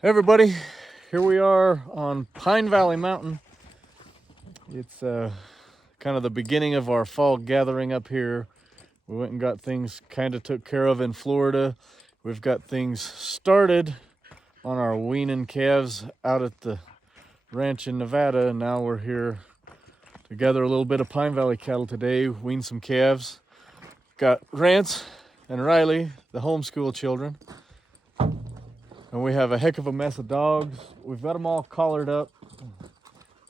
Hey everybody, here we are on Pine Valley Mountain. It's kind of the beginning of our fall gathering up here. We went and got things kind of took care of in Florida. We've got things started on our weaning calves out at the ranch in Nevada, and now we're here to gather a little bit of Pine Valley cattle today, wean some calves. Got Rance and Riley, the homeschool children. And we have a heck of a mess of dogs. We've got them all collared up.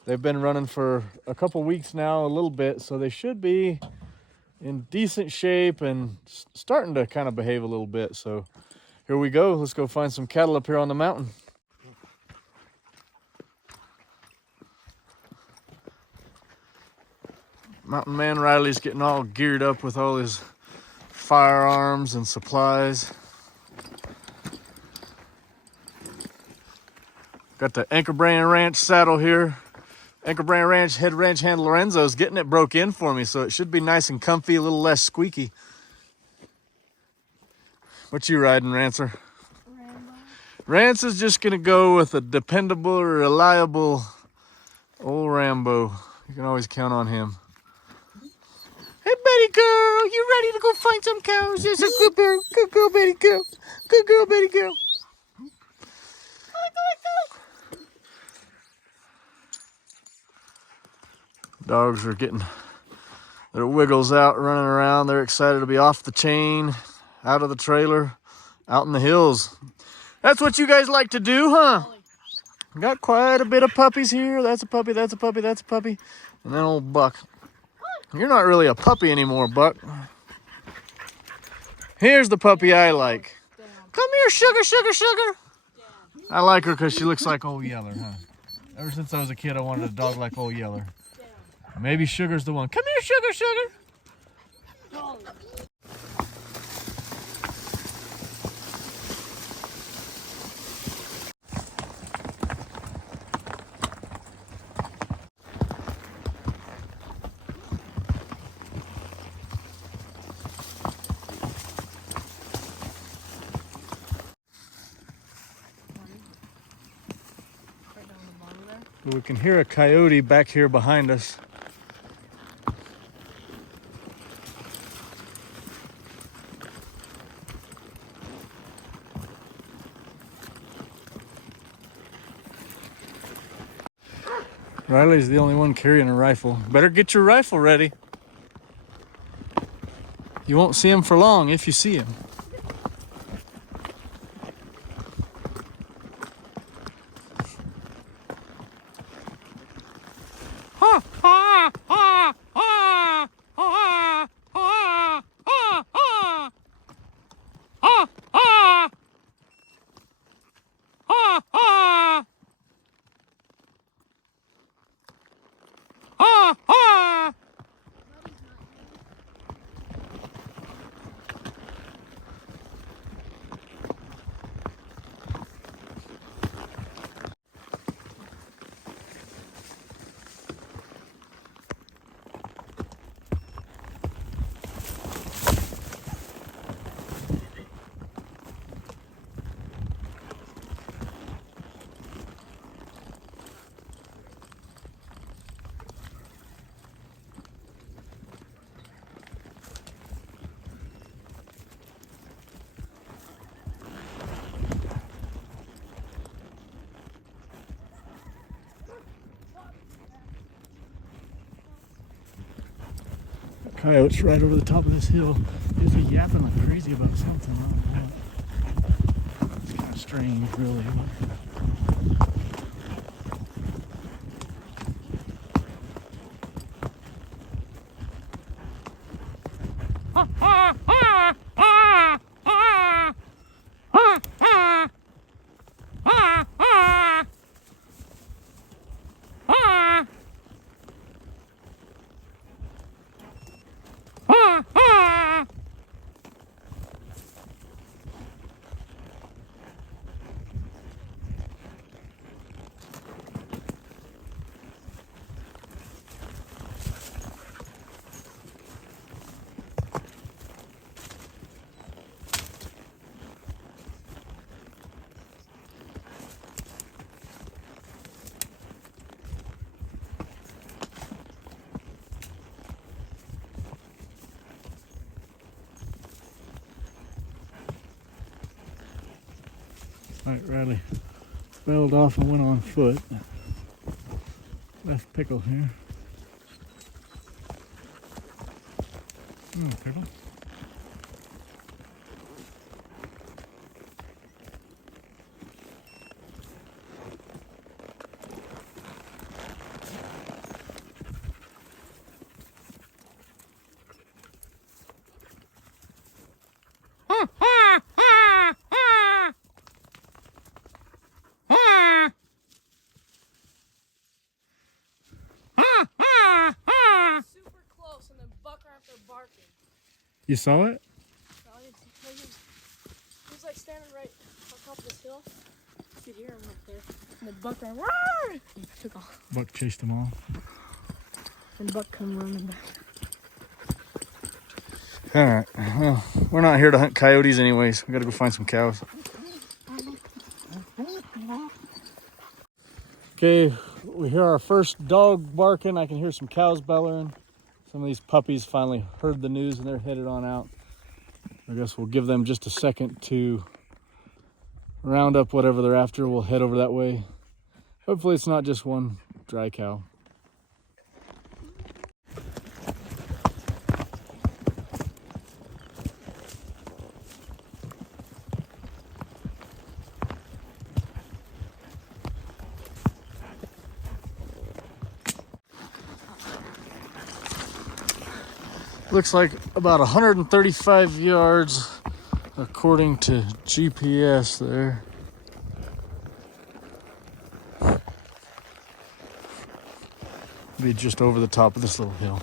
They've been running for a couple weeks now, a little bit, so they should be in decent shape and starting to kind of behave a little bit. So here we go. Let's go find some cattle up here on the mountain. Mountain man Riley's getting all geared up with all his firearms and supplies. Got the Anchor Brand Ranch saddle here. Anchor Brand Ranch head ranch hand Lorenzo's getting it broke in for me, so it should be nice and comfy, a little less squeaky. What you riding, Rancer? Rambo. Rance is just gonna go with a dependable, reliable old Rambo. You can always count on him. Hey, Betty girl, you ready to go find some cows? Yes, a good girl, Betty girl. Good girl, Betty girl. Dogs are getting their wiggles out, running around. They're excited to be off the chain, out of the trailer, out in the hills. That's what you guys like to do, huh? Got quite a bit of puppies here. That's a puppy, that's a puppy, that's a puppy. And then old Buck. You're not really a puppy anymore, Buck. Here's the puppy I like. Come here, sugar, sugar, sugar. I like her because she looks like Old Yeller, huh? Ever since I was a kid, I wanted a dog like Old Yeller. Maybe Sugar's the one. Come here, Sugar, sugar. We can hear a coyote back here behind us. Riley's the only one carrying a rifle. Better get your rifle ready. You won't see him for long if you see him. Coyote's right over the top of this hill. He's yapping like crazy about something. I don't know. It's kind of strange, really. All right, Riley bailed off and went on foot. Left Pickle here. Oh, Pickle. Super close, and then buck right after barking. You saw it? He was like standing right on top of this hill. You could hear him up there. And then buck ran, roar! He took off. Buck chased them all. And buck come running back. All right, well, we're not here to hunt coyotes anyways. We gotta go find some cows. Okay, we hear our first dog barking. I can hear some cows bellowing. Some of these puppies finally heard the news and they're headed on out. I guess we'll give them just a second to round up whatever they're after. We'll head over that way. Hopefully it's not just one dry cow. Looks like about 135 yards according to GPS there. Be just over the top of this little hill.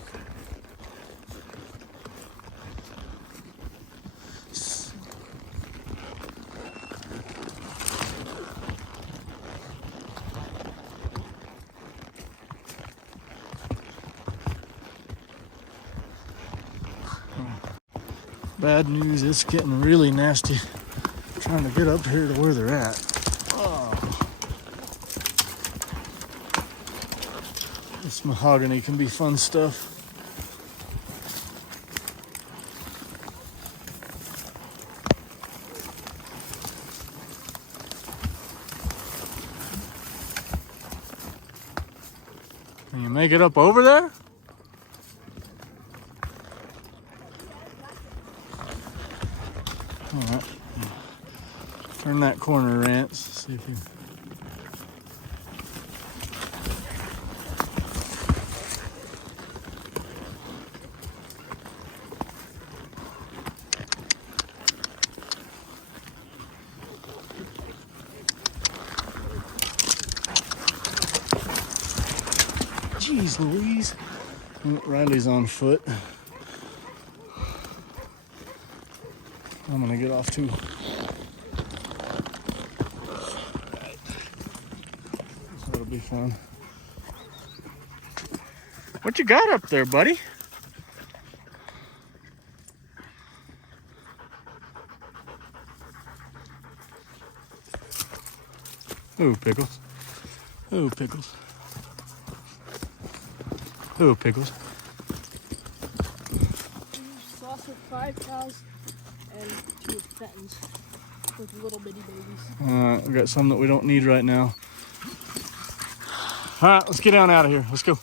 Bad news, it's getting really nasty trying to get up here to where they're at. Oh. This mahogany can be fun stuff. Can you make it up over there? All right. Turn that corner, Rance. See if you. Jeez Louise. Oh, Riley's on foot. I'm gonna get off too. That'll be fun. What you got up there, buddy? Ooh, Pickles. Ooh, Pickles. Ooh, Pickles. Sauce with 5 cows and 2 fattens with little bitty babies. We got some that we don't need right now. All right, let's get on out of here. Let's go.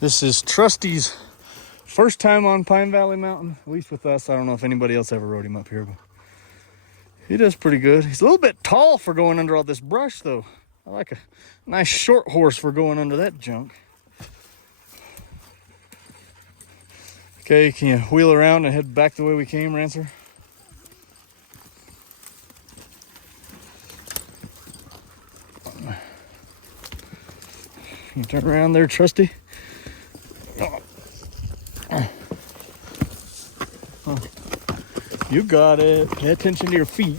This is Trusty's first time on Pine Valley Mountain, at least with us. I don't know if anybody else ever rode him up here, but he does pretty good. He's a little bit tall for going under all this brush, though. I like a nice short horse for going under that junk. Okay, can you wheel around and head back the way we came, Rancer? Can you turn around there, Trusty? Oh. You got it. Pay attention to your feet.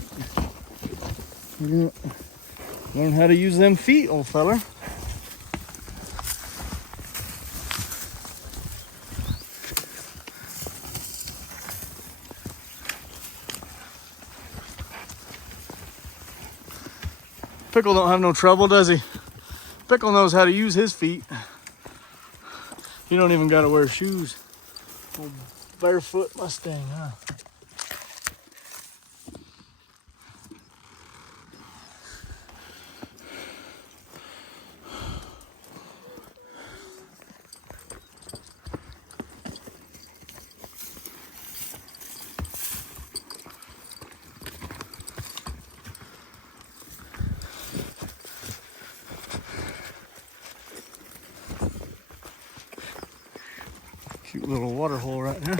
Learn how to use them feet, old fella. Pickle don't have no trouble, does he? Pickle knows how to use his feet. He don't even gotta wear shoes. Old barefoot Mustang, huh? Cute little water hole right there.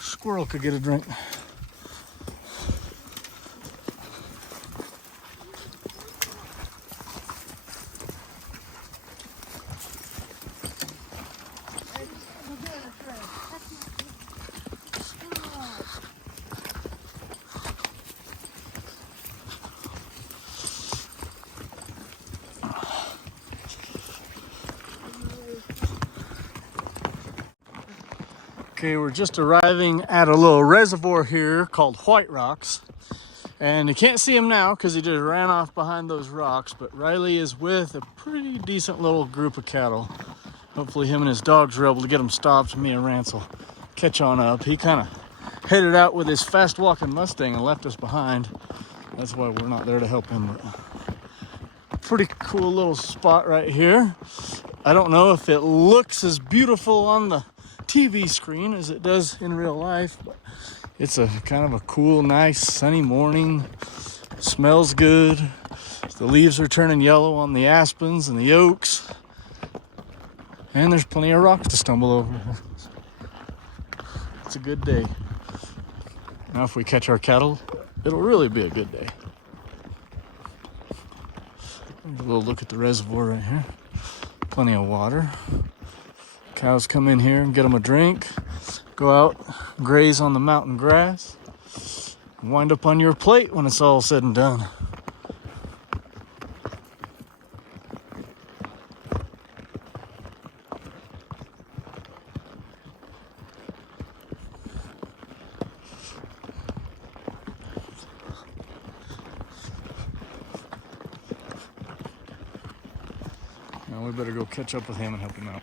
Squirrel could get a drink. Okay, we're just arriving at a little reservoir here called White Rocks. And you can't see him now because he just ran off behind those rocks, but Riley is with a pretty decent little group of cattle. Hopefully him and his dogs were able to get them stopped, and me and Rance will catch on up. He kind of headed out with his fast walking Mustang and left us behind. That's why we're not there to help him. But pretty cool little spot right here. I don't know if it looks as beautiful on the TV screen as it does in real life, but it's a kind of a cool, nice, sunny morning. Smells good. The leaves are turning yellow on the aspens and the oaks. And there's plenty of rocks to stumble over. It's a good day. Now if we catch our cattle, it'll really be a good day. A little look at the reservoir right here. Plenty of water. Cows come in here and get them a drink. Go out, graze on the mountain grass. And wind up on your plate when it's all said and done. Now we better go catch up with him and help him out.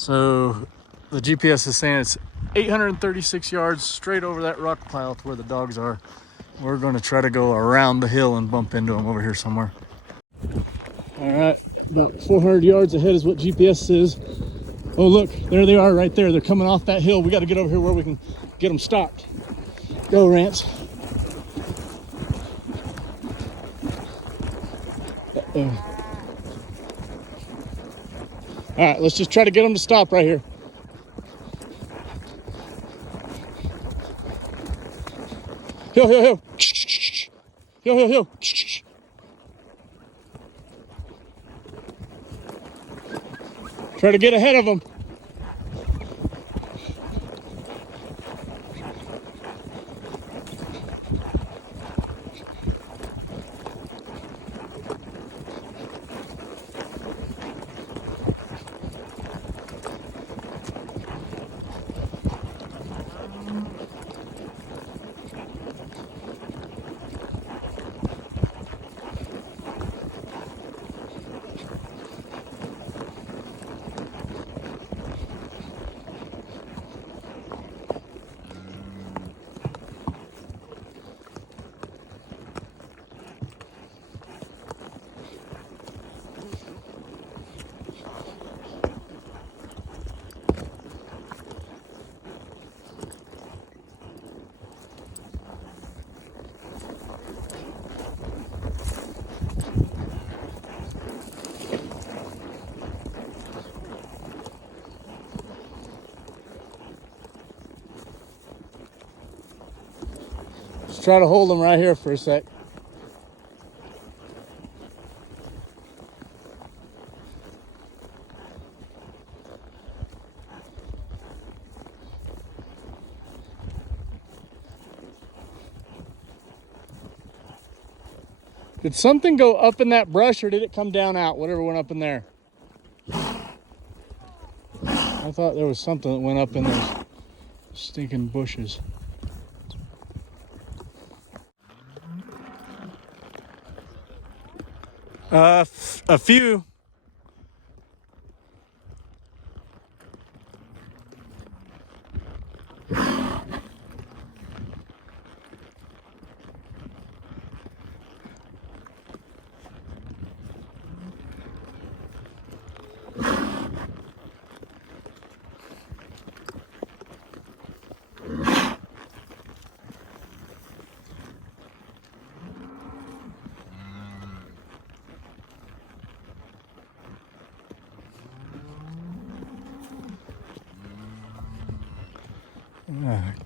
So the GPS is saying it's 836 yards straight over that rock pile to where the dogs are. We're going to try to go around the hill and bump into them over here somewhere. All right, about 400 yards ahead is what GPS says. Oh, look, there they are right there. They're coming off that hill. We got to get over here where we can get them stopped. Go, Rance. All right, let's just try to get them to stop right here. Hill, hill, hill. Hill, hill, hill. Try to get ahead of them. Let's try to hold them right here for a sec. Did something go up in that brush or did it come down out? Whatever went up in there. I thought there was something that went up in those stinking bushes. A few.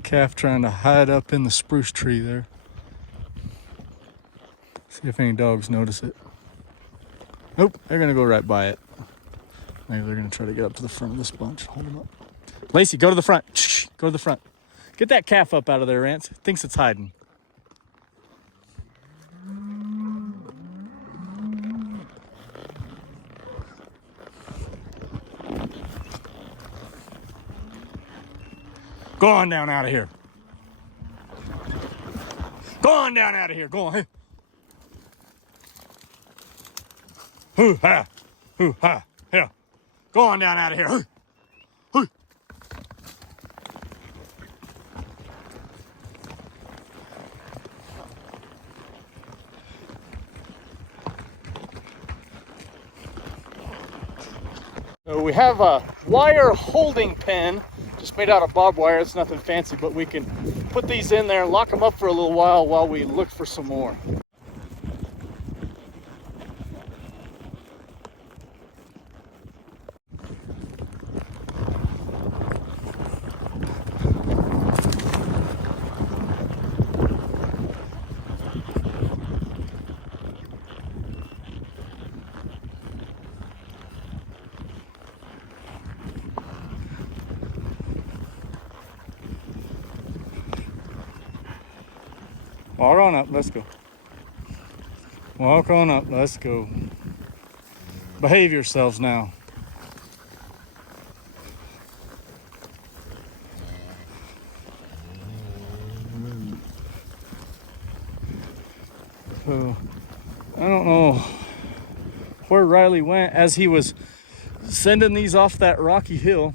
Calf trying to hide up in the spruce tree there. See if any dogs notice it. Nope, they're gonna go right by it. Maybe they're gonna try to get up to the front of this bunch. Hold them up. Lacey, go to the front. Shh, go to the front. Get that calf up out of there, Rance. Thinks it's hiding. Go on down out of here. Go on down out of here. Go on. Hoo ha. Hoo ha. Here. Go on down out of here. Hoo. Hoo. So we have a wire holding pen, just made out of barbed wire. It's nothing fancy, but we can put these in there and lock them up for a little while we look for some more. Walk on up, let's go. Walk on up, let's go. Behave yourselves now. So, I don't know where Riley went as he was sending these off that rocky hill.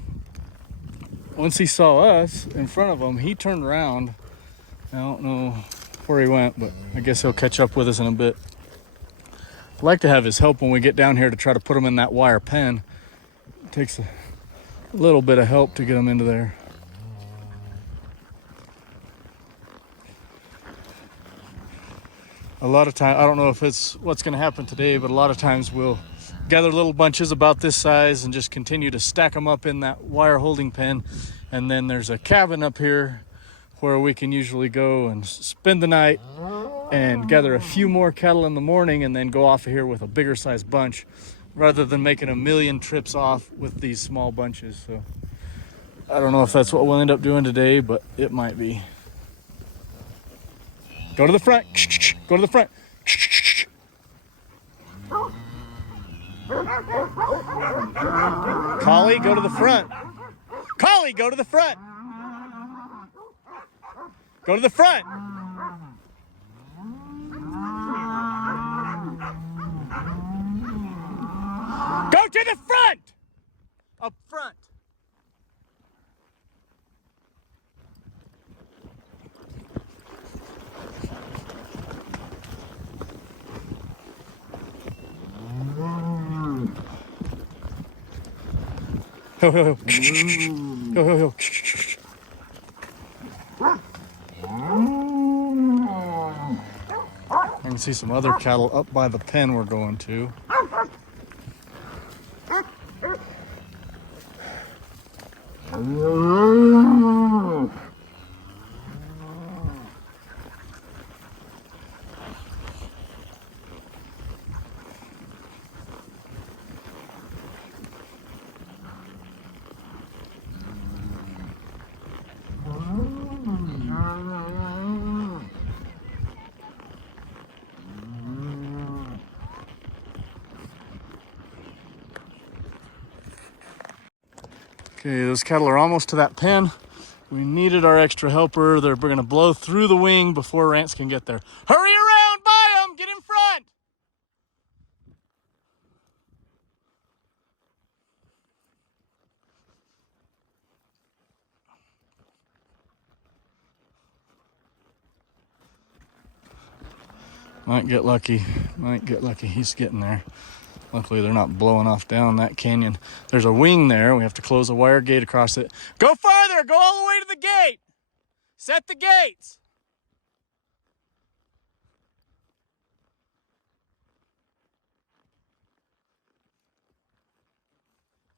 Once he saw us in front of him, he turned around. I don't know where he went, but I guess he'll catch up with us in a bit. I'd like to have his help when we get down here to try to put him in that wire pen. It takes a little bit of help to get him into there. A lot of times, I don't know if it's what's going to happen today, but a lot of times we'll gather little bunches about this size and just continue to stack them up in that wire holding pen. And then there's a cabin up here where we can usually go and spend the night and gather a few more cattle in the morning and then go off of here with a bigger size bunch rather than making a million trips off with these small bunches. So I don't know if that's what we'll end up doing today, but it might be. Go to the front. Go to the front. Collie, go to the front. Collie, go to the front. Go to the front. Go to the front. Up front. Ho, ho, ho. Ho, ho, ho. I can see some other cattle up by the pen we're going to. Okay, those cattle are almost to that pen. We needed our extra helper. We're gonna blow through the wing before Rance can get there. Hurry around by them, get in front. Might get lucky, he's getting there. Luckily they're not blowing off down that canyon. There's a wing there, we have to close a wire gate across it. Go farther, go all the way to the gate. Set the gates.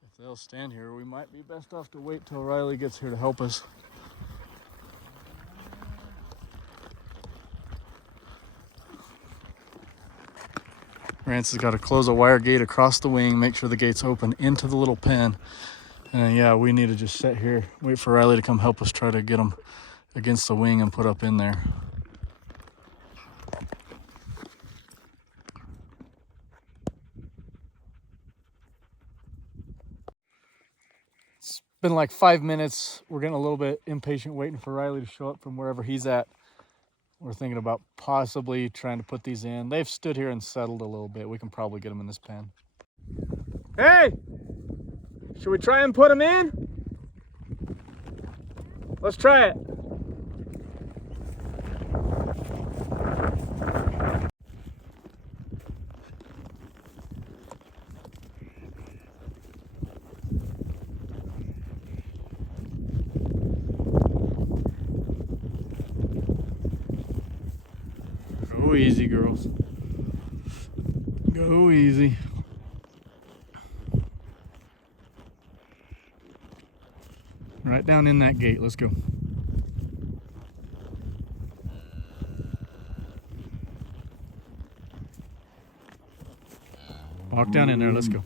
If they'll stand here, we might be best off to wait till Riley gets here to help us. Rance has got to close a wire gate across the wing, make sure the gate's open into the little pen. And yeah, we need to just sit here, wait for Riley to come help us try to get them against the wing and put up in there. It's been like 5 minutes. We're getting a little bit impatient waiting for Riley to show up from wherever he's at. We're thinking about possibly trying to put these in. They've stood here and settled a little bit. We can probably get them in this pen. Hey, should we try and put them in? Let's try it. Go easy, girls. Go easy. Right down in that gate. Let's go. Walk down in there. Let's go.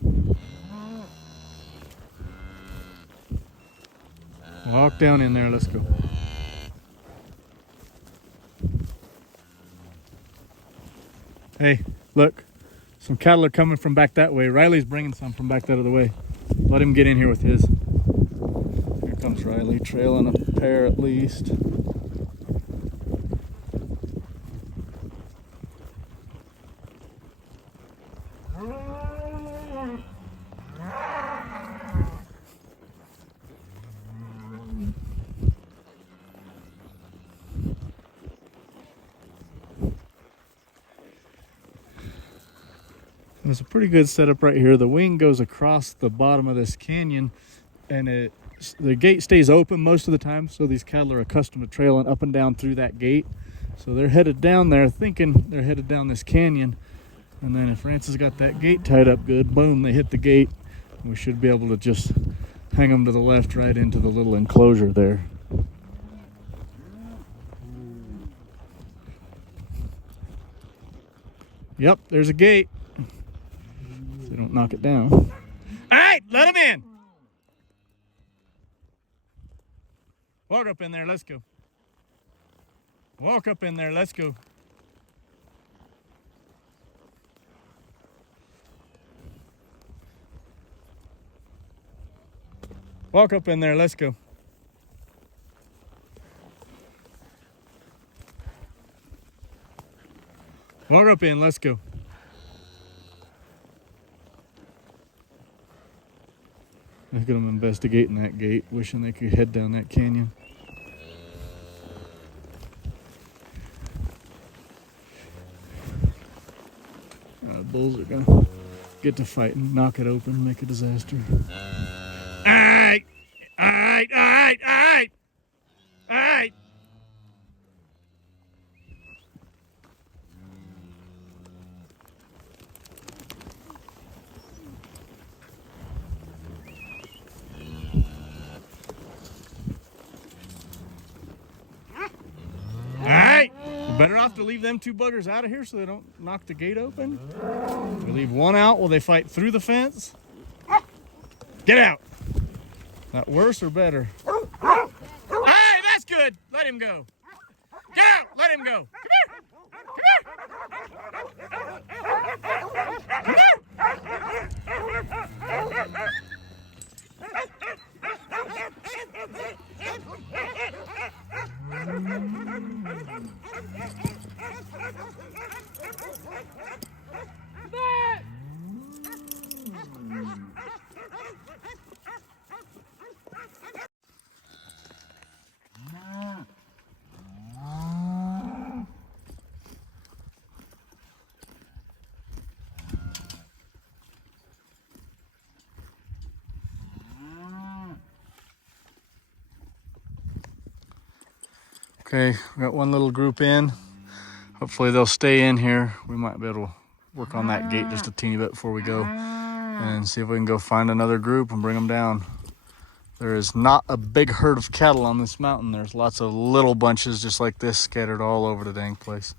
Walk down in there. Let's go. Hey, look. Some cattle are coming from back that way. Riley's bringing some from back that other way. Let him get in here with his. Here comes Riley, trailing a pair at least. There's a pretty good setup right here. The wing goes across the bottom of this canyon, and the gate stays open most of the time, so these cattle are accustomed to trailing up and down through that gate. So they're headed down there thinking they're headed down this canyon, and then if Rance has got that gate tied up good, boom, they hit the gate. We should be able to just hang them to the left right into the little enclosure there. Yep, there's a gate. So they don't knock it down. All right, let them in. Walk up in there, let's go. Walk up in there, let's go. Walk up in there, let's go. Walk up in, let's go. Look at them investigating that gate, wishing they could head down that canyon. Bulls are gonna get to fighting, knock it open, make a disaster. Alright! Alright! Alright! Alright! Alright! Better off to leave them two buggers out of here so they don't knock the gate open. We leave one out while they fight through the fence. Get out. That worse or better? Hey, that's good. Let him go. Get out. Let him go. Come here. Come here. Come here. Okay, we got one little group in. Hopefully they'll stay in here. We might be able to work on that gate just a teeny bit before we go and see if we can go find another group and bring them down. There is not a big herd of cattle on this mountain. There's lots of little bunches just like this scattered all over the dang place.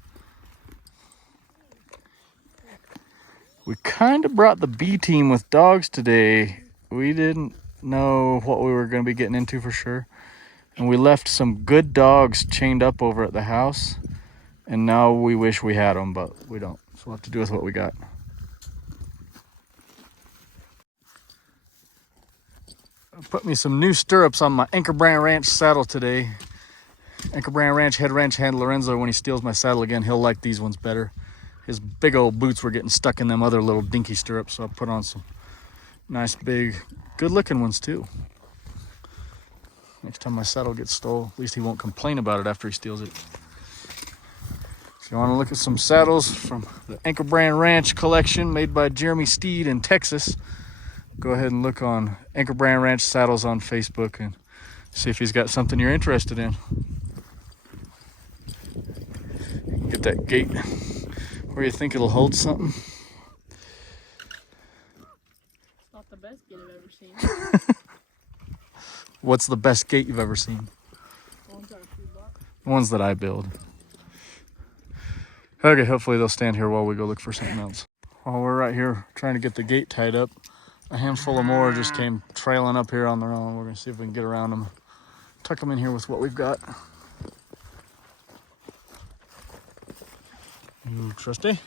We kind of brought the B team with dogs today. We didn't know what we were going to be getting into for sure. And we left some good dogs chained up over at the house. And now we wish we had them, but we don't. So we'll have to do with what we got. I put me some new stirrups on my Anchor Brand Ranch saddle today. Anchor Brand Ranch head ranch hand Lorenzo, when he steals my saddle again, he'll like these ones better. His big old boots were getting stuck in them other little dinky stirrups, so I put on some nice big, good looking ones too. Next time my saddle gets stole, at least he won't complain about it after he steals it. If you want to look at some saddles from the Anchor Brand Ranch collection made by Jeremy Steed in Texas, go ahead and look on Anchor Brand Ranch Saddles on Facebook and see if he's got something you're interested in. Get that gate where you think it'll hold something. It's not the best gate I've ever seen. What's the best gate you've ever seen? The ones that I build. Okay, hopefully they'll stand here while we go look for something else. While we're right here trying to get the gate tied up, a handful of more just came trailing up here on their own. We're gonna see if we can get around them, tuck them in here with what we've got. You trusty?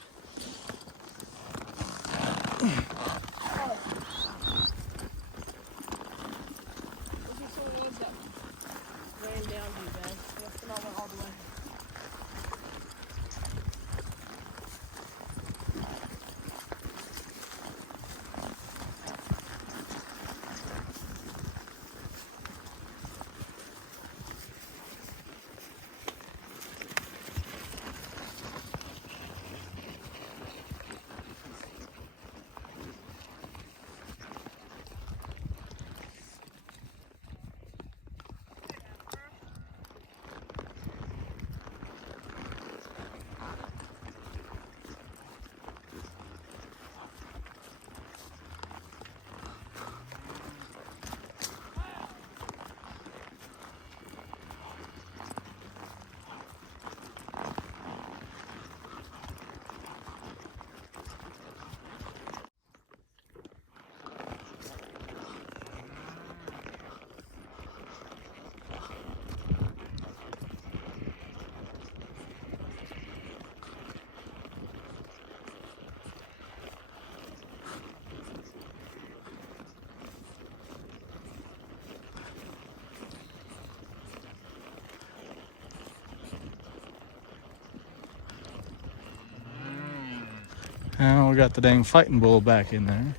Now we got the dang fighting bull back in there.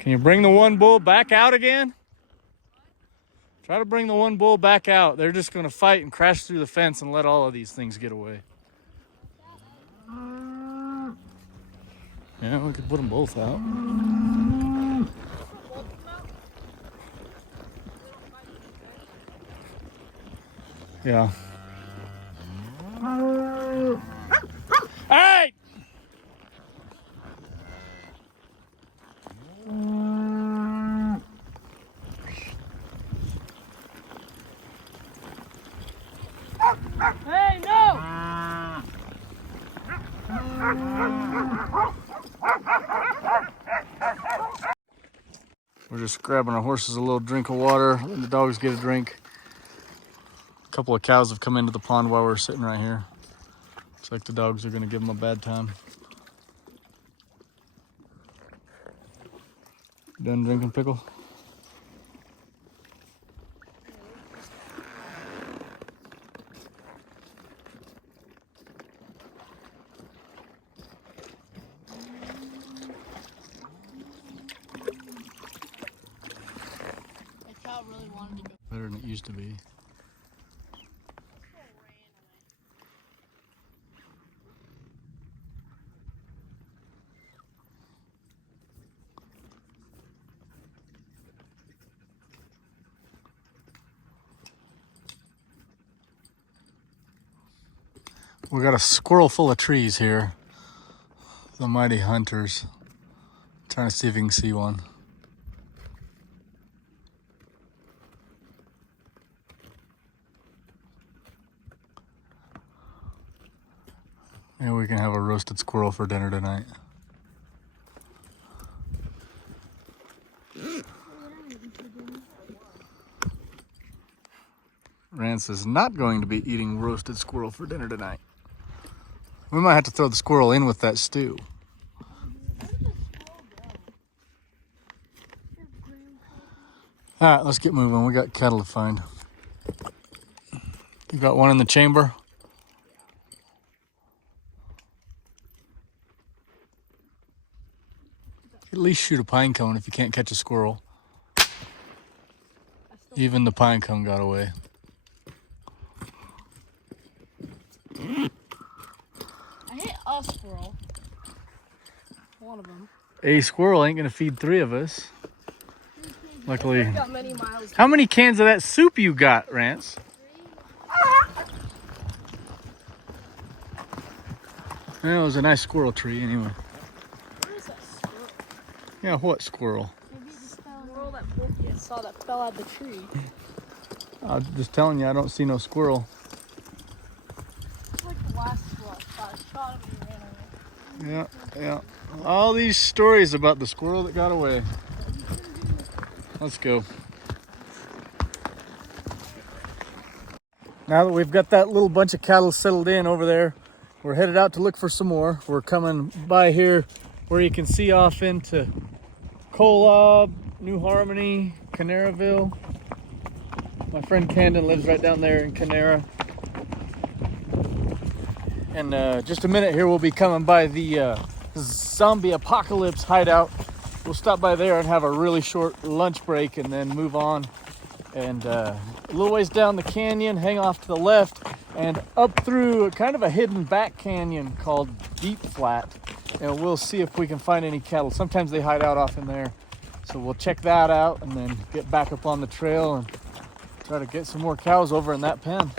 Can you bring the one bull back out again? Try to bring the one bull back out. They're just going to fight and crash through the fence and let all of these things get away. Yeah, we could put them both out. Yeah. Hey! Hey, no! We're just grabbing our horses a little drink of water, letting the dogs get a drink. A couple of cows have come into the pond while we're sitting right here. Looks like the dogs are going to give them a bad time. Done drinking, Pickle? That cow really wanted to go. Better than it used to be. We got a squirrel full of trees here. The mighty hunters. Trying to see if you can see one. Maybe we can have a roasted squirrel for dinner tonight. Rance is not going to be eating roasted squirrel for dinner tonight. We might have to throw the squirrel in with that stew. All right, let's get moving. We got cattle to find. You got one in the chamber? At least shoot a pine cone if you can't catch a squirrel. Even the pine cone got away. I hit a squirrel. One of them. A squirrel ain't gonna feed 3 of us. Luckily. Got many miles. How many cans of that soup you got, Rance? 3. Well, it was a nice squirrel tree anyway. Where is that squirrel? Yeah, what squirrel? Maybe it's the squirrel that Bulky saw that fell out of the tree. I'm just telling you, I don't see no squirrel. It's like the last squirrel. I shot him and he ran away. Yeah. All these stories about the squirrel that got away. Let's go. Now that we've got that little bunch of cattle settled in over there, we're headed out to look for some more. We're coming by here where you can see off into Kolob, New Harmony, Canaraville. My friend Camden lives right down there in Canara. And just a minute here, we'll be coming by the zombie apocalypse hideout. We'll stop by there and have a really short lunch break and then move on. And a little ways down the canyon, hang off to the left and up through kind of a hidden back canyon called Deep Flat. And we'll see if we can find any cattle. Sometimes they hide out off in there. So we'll check that out and then get back up on the trail and try to get some more cows over in that pen.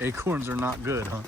Acorns are not good, huh?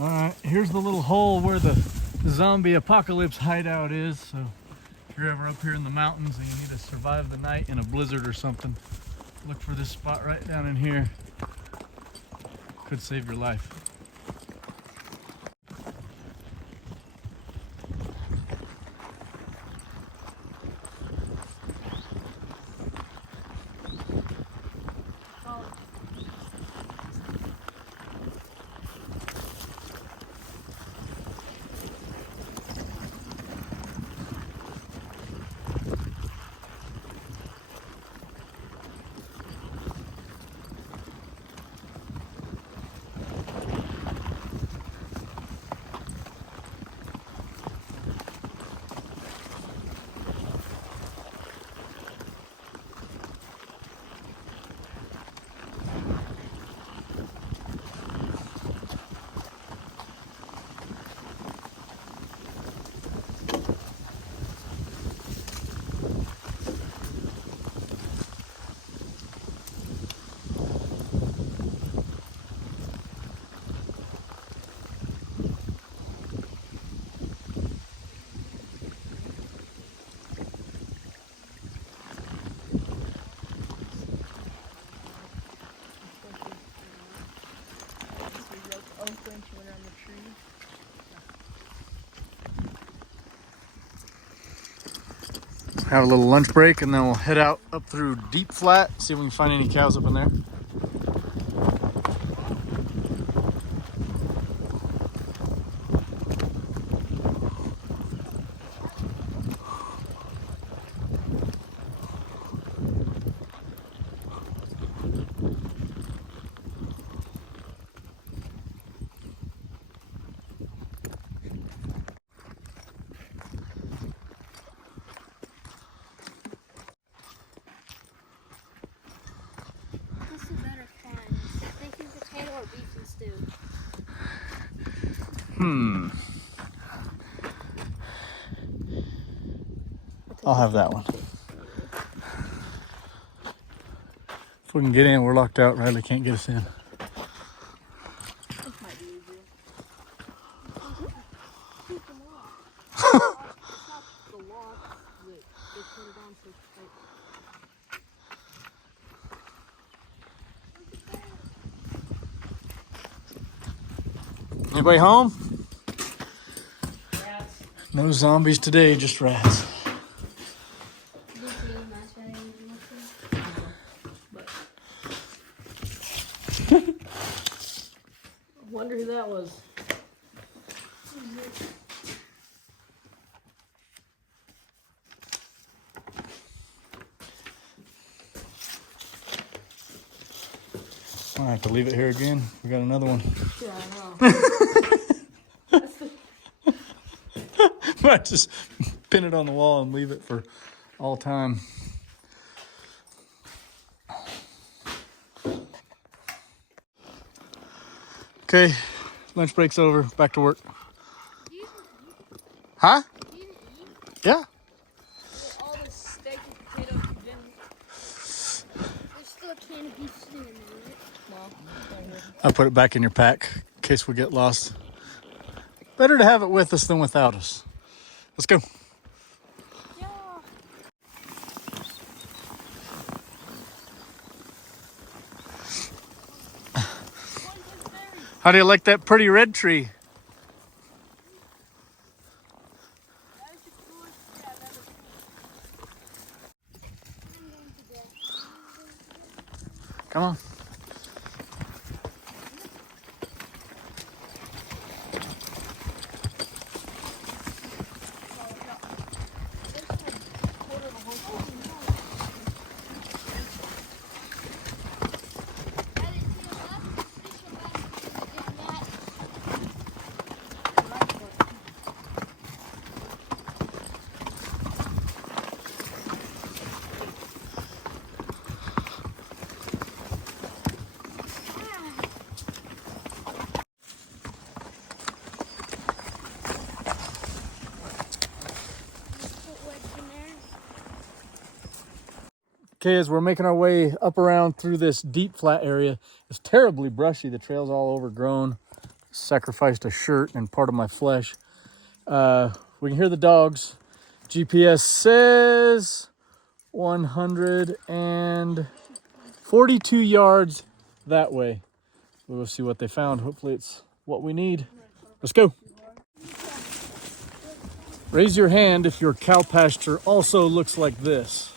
All right, here's the little hole where the zombie apocalypse hideout is. So if you're ever up here in the mountains and you need to survive the night in a blizzard or something, look for this spot right down in here. Could save your life. have a little lunch break, and then we'll head out up through Deep Flat, see if we can find any cows up in there. What's the better fun? Thinking potato or beef and stew? I'll have that one. If we can get in, we're locked out. Riley can't get us in. This might be easier. Keep them locked. It's not the lock that they put it on so tight. Anybody home? Rats. No zombies today, just rats. Wonder who that was. I have to leave it here again. We got another one. Yeah, I know. Might just pin it on the wall and leave it for all time. Okay, lunch break's over. Back to work. Huh? Yeah. All the steak and potato and there's still a can of beef stew in there, right? I put it back in your pack in case we get lost. Better to have it with us than without us. Let's go. Yeah. How do you like that pretty red tree? Come on. Okay, as we're making our way up around through this deep flat area, it's terribly brushy. The trail's all overgrown. Sacrificed a shirt and part of my flesh. We can hear the dogs. GPS says 142 yards that way. We'll see what they found. Hopefully it's what we need. Let's go. Raise your hand if your cow pasture also looks like this.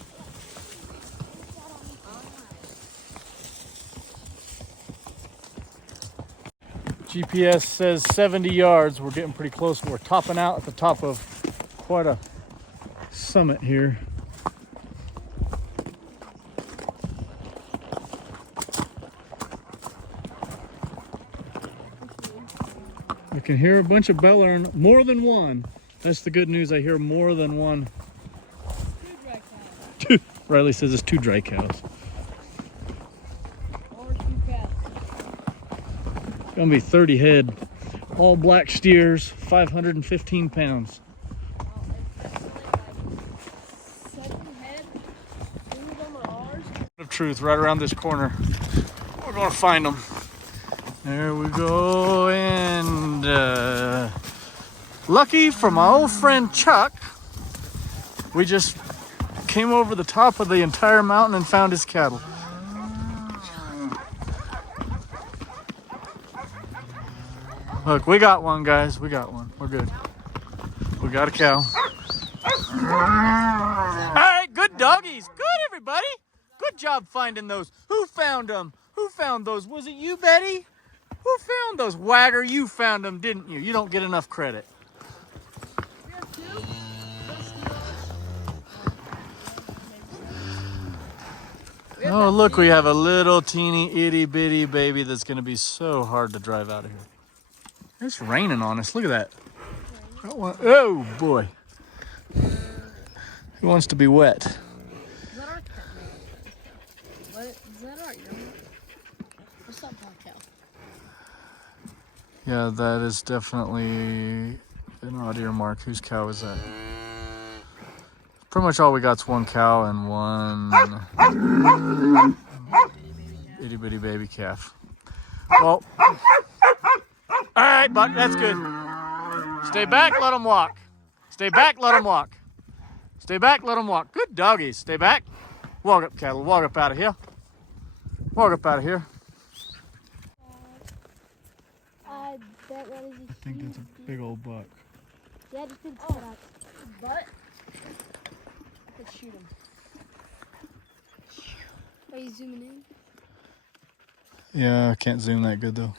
GPS says 70 yards. We're getting pretty close. We're topping out at the top of quite a summit here. I can hear a bunch of bellowing, more than one. That's the good news. I hear more than one. Two dry cows. Riley says it's 2 dry cows. Or 2 cats. Gonna be 30 head. All black steers, 515 pounds. Well, it's like 7 head. 2 of them are ours. Of truth, right around this corner. We're gonna find them. There we go, and lucky for my old friend Chuck, we just came over the top of the entire mountain and found his cattle. Look, we got one, guys. We got one. We're good. We got a cow. Hey! doggies. Good, everybody. Good job finding those. Who found them? Who found those? Was it you, Betty? Who found those? Wagger, you found them, didn't you? You don't get enough credit. Oh, look, we have a little teeny itty bitty baby that's going to be so hard to drive out of here. It's raining on us. Look at that. Oh, boy. Who wants to be wet? Is that our cat? What? Is that our earmark? What's that black cow? Yeah, that is definitely an odd earmark. Whose cow is that? Pretty much all we got's one cow and one itty bitty baby calf. Well, all right, Buck, that's good. Stay back, let them walk. Stay back, let them walk. Stay back, let them walk. Good doggies. Stay back. Walk up, cattle. Walk up out of here. Walk up out of here. I bet that is a I think that's a big old buck. Yeah, just didn't tell that. But let's shoot him. Are you zooming in? Yeah, I can't zoom that good though.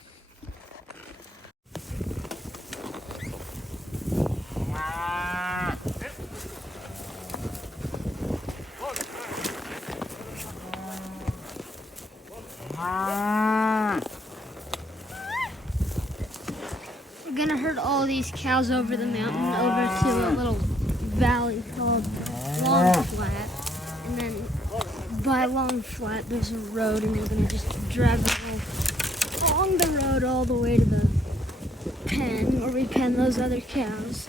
We're gonna herd all these cows over the mountain over to a little valley called Long Flat, and then by Long Flat there's a road, and we're gonna just drive along the road all the way to the pen where we pen those other cows.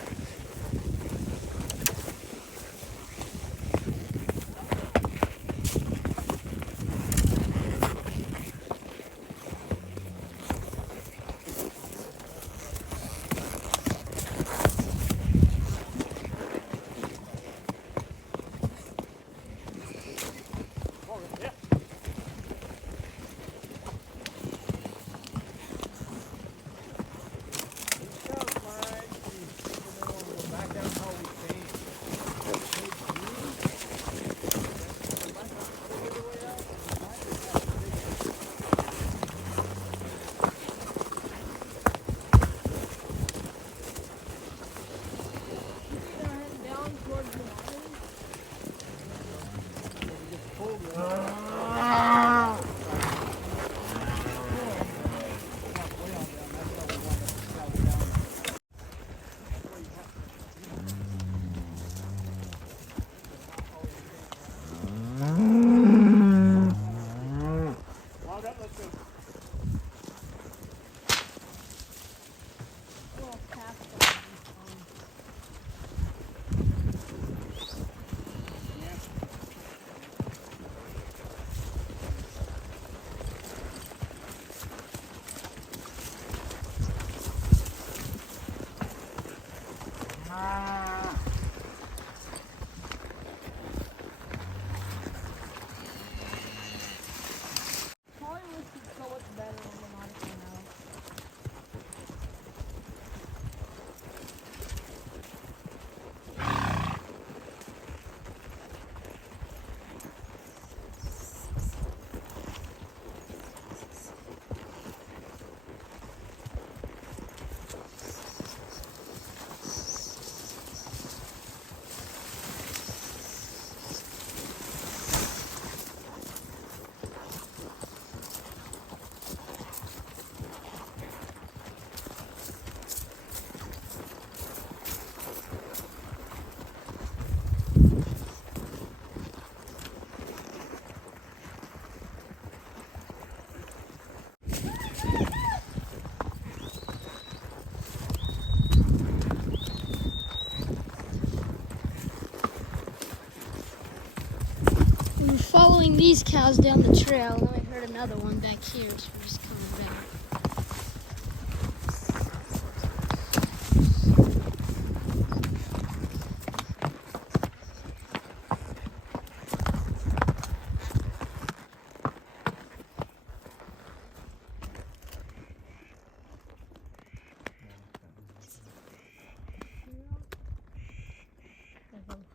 We're following these cows down the trail, and then we heard another one back here, so we're just coming back.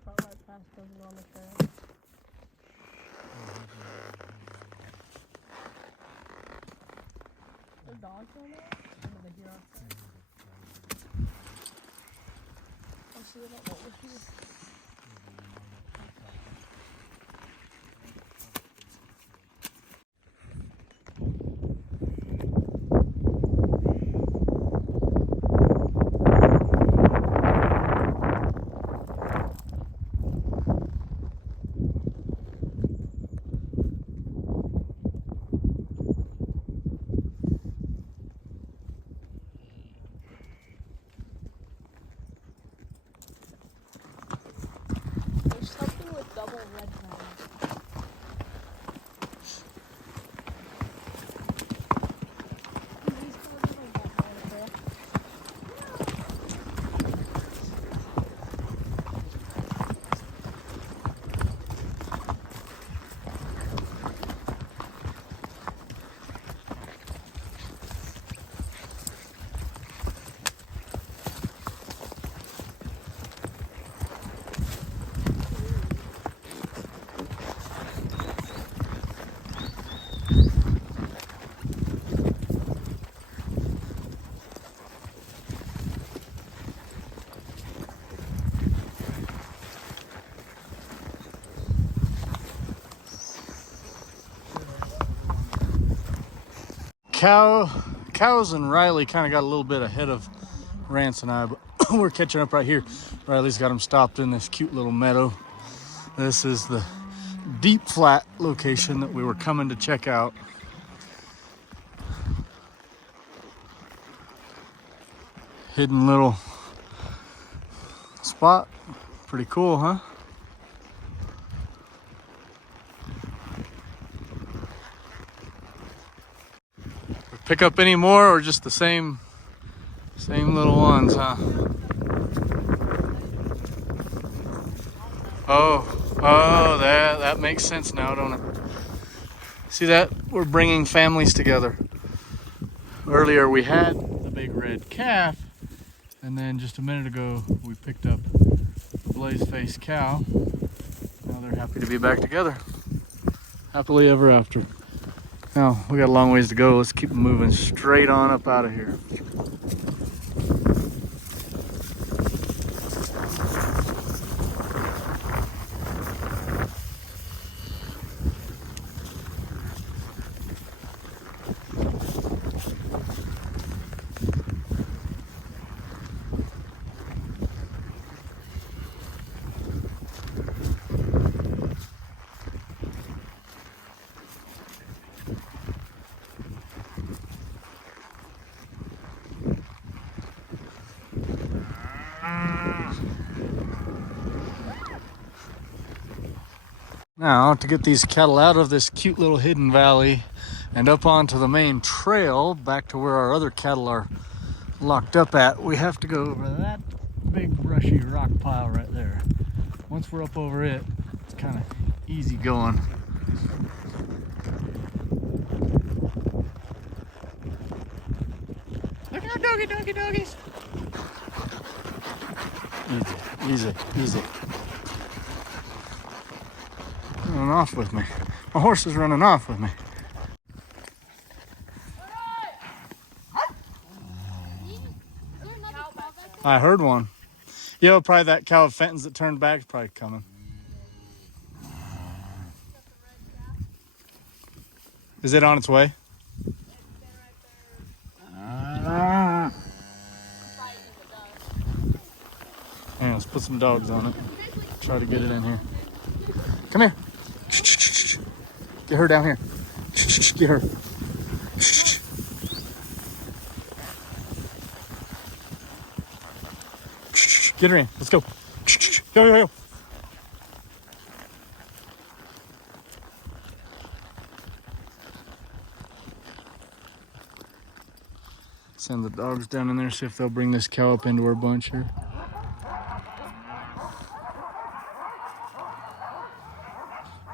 Right past those on the trail. dogs on there? Or do they hear outside? Oh, see, they don't know we're here. There's something with double red lines. These birds are like that right there. Cows and Riley kind of got a little bit ahead of Rance and I, but we're catching up right here. Riley's got them stopped in this cute little meadow. This is the deep flat location that we were coming to check out. Hidden little spot. Pretty cool, huh? Pick up any more or just the same little ones, huh? Oh, that makes sense now, don't it? See that? We're bringing families together. Earlier we had the big red calf, and then just a minute ago we picked up the blaze-faced cow. Now they're happy to be back together. Happily ever after. Now, we got a long ways to go. Let's keep moving straight on up out of here. Now, to get these cattle out of this cute little hidden valley and up onto the main trail back to where our other cattle are locked up at, we have to go over that big brushy rock pile right there. Once we're up over it, it's kind of easy going. Look out, doggies. Easy. Running off with me. My horse is running off with me. I heard one. Yeah, probably that cow of Fenton's that turned back is probably coming. Is it on its way? Yeah, let's put some dogs on it. Try to get it in here. Come here. Get her down here. Get her. Get her in. Let's go. Go. Send the dogs down in there, see if they'll bring this cow up into our bunch here.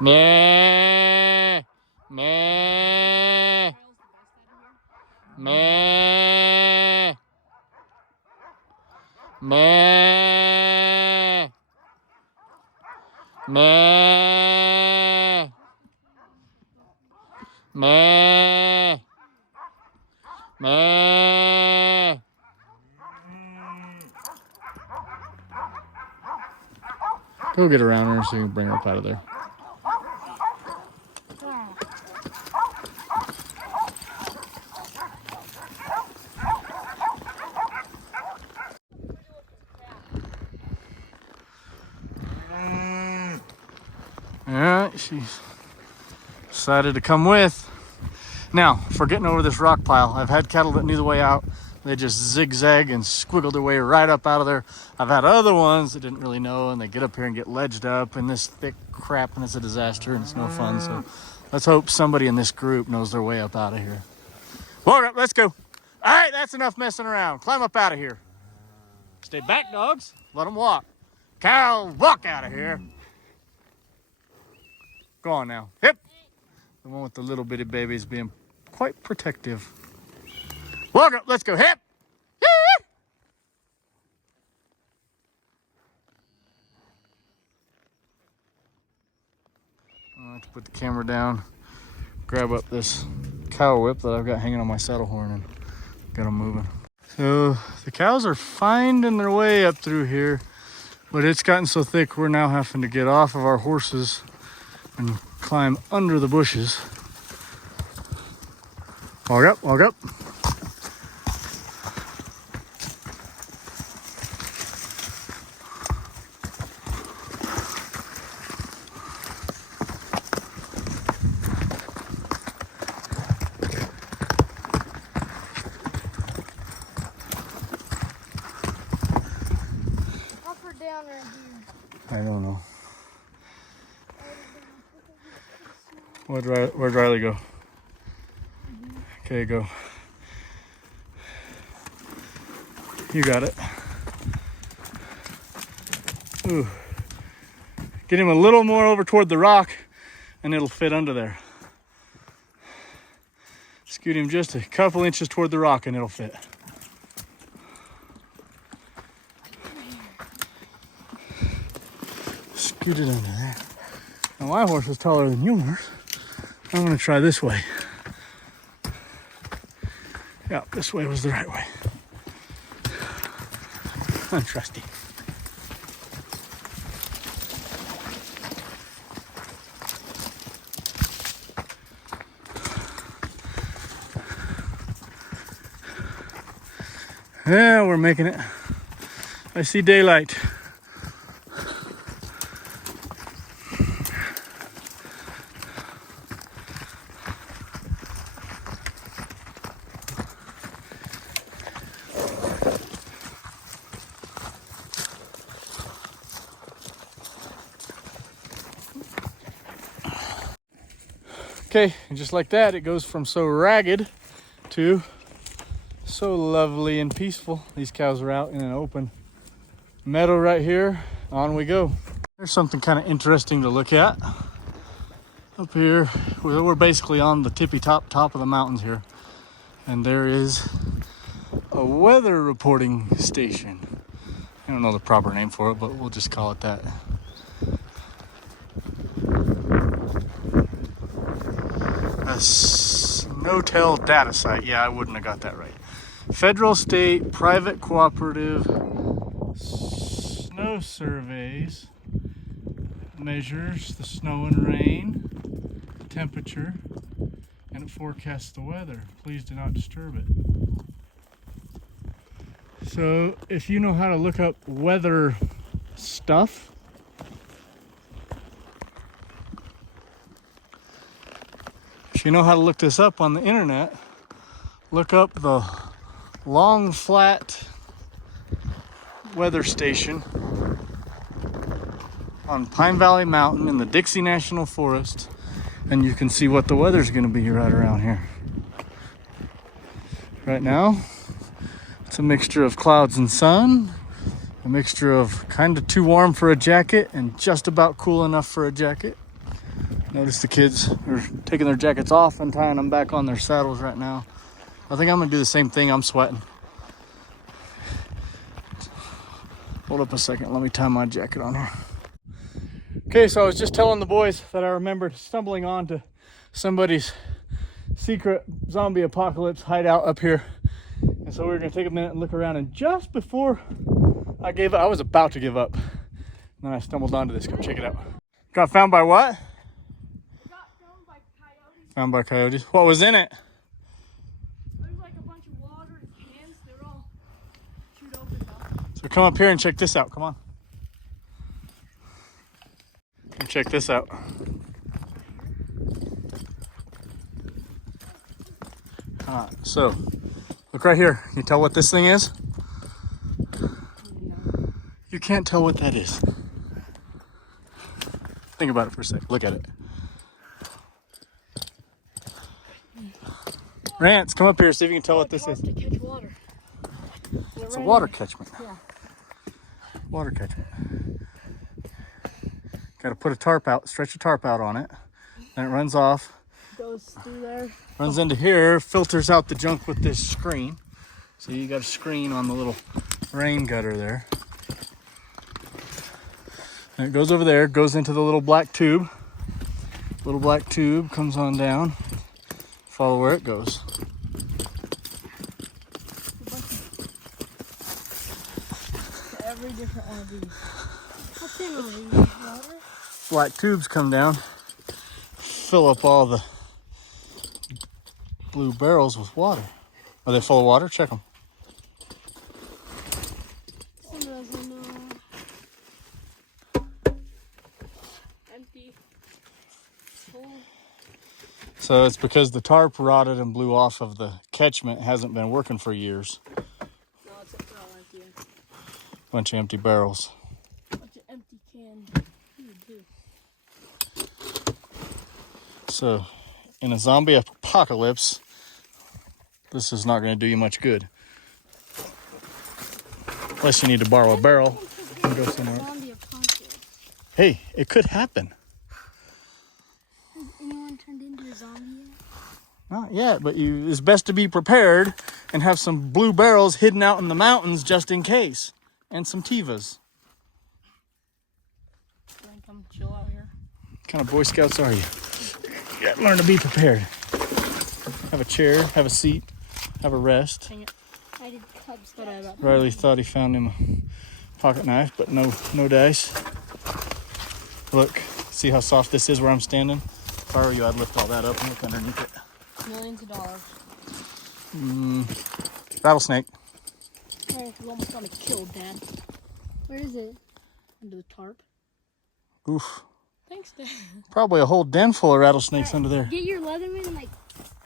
Meh. Meh. Meh. Meh. Meh. Meh. Meh. Go get around her so you can bring her up out of there. Alright, she's decided to come with. Now, for getting over this rock pile, I've had cattle that knew the way out. They just zigzag and squiggle their way right up out of there. I've had other ones that didn't really know, and they get up here and get ledged up in this thick crap, and it's a disaster, and it's no fun. So let's hope somebody in this group knows their way up out of here. Walk up, let's go. All right, that's enough messing around. Climb up out of here. Stay back, dogs. Let them walk. Cow, walk out of here. Go on now. Hip. The one with the little bitty babies being quite protective. Walk up, let's go. Hip. I have to put the camera down, grab up this cow whip that I've got hanging on my saddle horn, and get them moving. So the cows are finding their way up through here, but it's gotten so thick we're now having to get off of our horses and climb under the bushes. Walk up, walk up. Up or down right here? I don't know. Where'd Riley go? Okay, go. You got it. Ooh. Get him a little more over toward the rock and it'll fit under there. Scoot him just a couple inches toward the rock and it'll fit. Scoot it under there. Now my horse is taller than yours. I'm gonna try this way. Yeah, this way was the right way. I'm trusty. Yeah, we're making it. I see daylight. Okay, and just like that, it goes from so ragged to so lovely and peaceful. These cows are out in an open meadow right here. On we go. There's something kind of interesting to look at. Up here, we're basically on the tippy top of the mountains here. And there is a weather reporting station. I don't know the proper name for it, but we'll just call it that. A Snowtel data site. Yeah, I wouldn't have got that right. Federal, state, private, cooperative snow surveys measures the snow and rain, temperature, and it forecasts the weather. Please do not disturb it. So if you know how to look up weather stuff, if you know how to look this up on the internet, look up the long flat weather station on Pine Valley Mountain in the Dixie National Forest, and you can see what the weather's going to be right around here. Right now, it's a mixture of clouds and sun, a mixture of kind of too warm for a jacket and just about cool enough for a jacket. Notice the kids are taking their jackets off and tying them back on their saddles right now. I think I'm gonna do the same thing. I'm sweating. Hold up a second, let me tie my jacket on here. Okay, so I was just telling the boys that I remembered stumbling onto somebody's secret zombie apocalypse hideout up here. And so we were gonna take a minute and look around, and just before I gave up, I was about to give up. And then I stumbled onto this. Come check it out. Got found by what? Got found by coyotes. Found by coyotes. What was in it? There's like a bunch of water and cans. They're all chewed open now. So come up here and check this out. Come on. Come check this out. So look right here. Can you tell what this thing is? You can't tell what that is. Think about it for a sec. Look at it. Rance, come up here, see if you can tell what this is. To catch water. It's a water catchment. Yeah. Water catchment. Got to put a tarp out, stretch a tarp out on it. Then it runs off, Goes through there. runs into here, filters out the junk with this screen. So you got a screen on the little rain gutter there. And it goes over there, goes into the little black tube. Little black tube comes on down. Follow where it goes. Every different one of these. What's in all these? Water? Black tubes come down, fill up all the blue barrels with water. Are they full of water? Check them. Some of those are not. Empty. Full. So it's because the tarp rotted and blew off of the catchment. It hasn't been working for years. No, it's all empty. Bunch of empty barrels. Bunch of empty cans. So in a zombie apocalypse, this is not going to do you much good. Unless you need to borrow a barrel and go somewhere. Zombie apocalypse. Hey, it could happen. Has anyone turned into a zombie yet? Not yet, but it's best to be prepared and have some blue barrels hidden out in the mountains just in case. And some Tivas. Then come chill out here. What kind of Boy Scouts are you? You gotta learn to be prepared. Have a chair, have a seat, have a rest. Dang it. I did Cub Scouts. Riley thought he found him a pocket knife, but no dice. Look, see how soft this is where I'm standing? If I were you, I'd lift all that up and look underneath it. Millions of dollars. Rattlesnake. Oh, we almost got me killed, Dad. Where is it? Under the tarp. Oof. Thanks, Dad. Probably a whole den full of rattlesnakes under there. Get your Leatherman and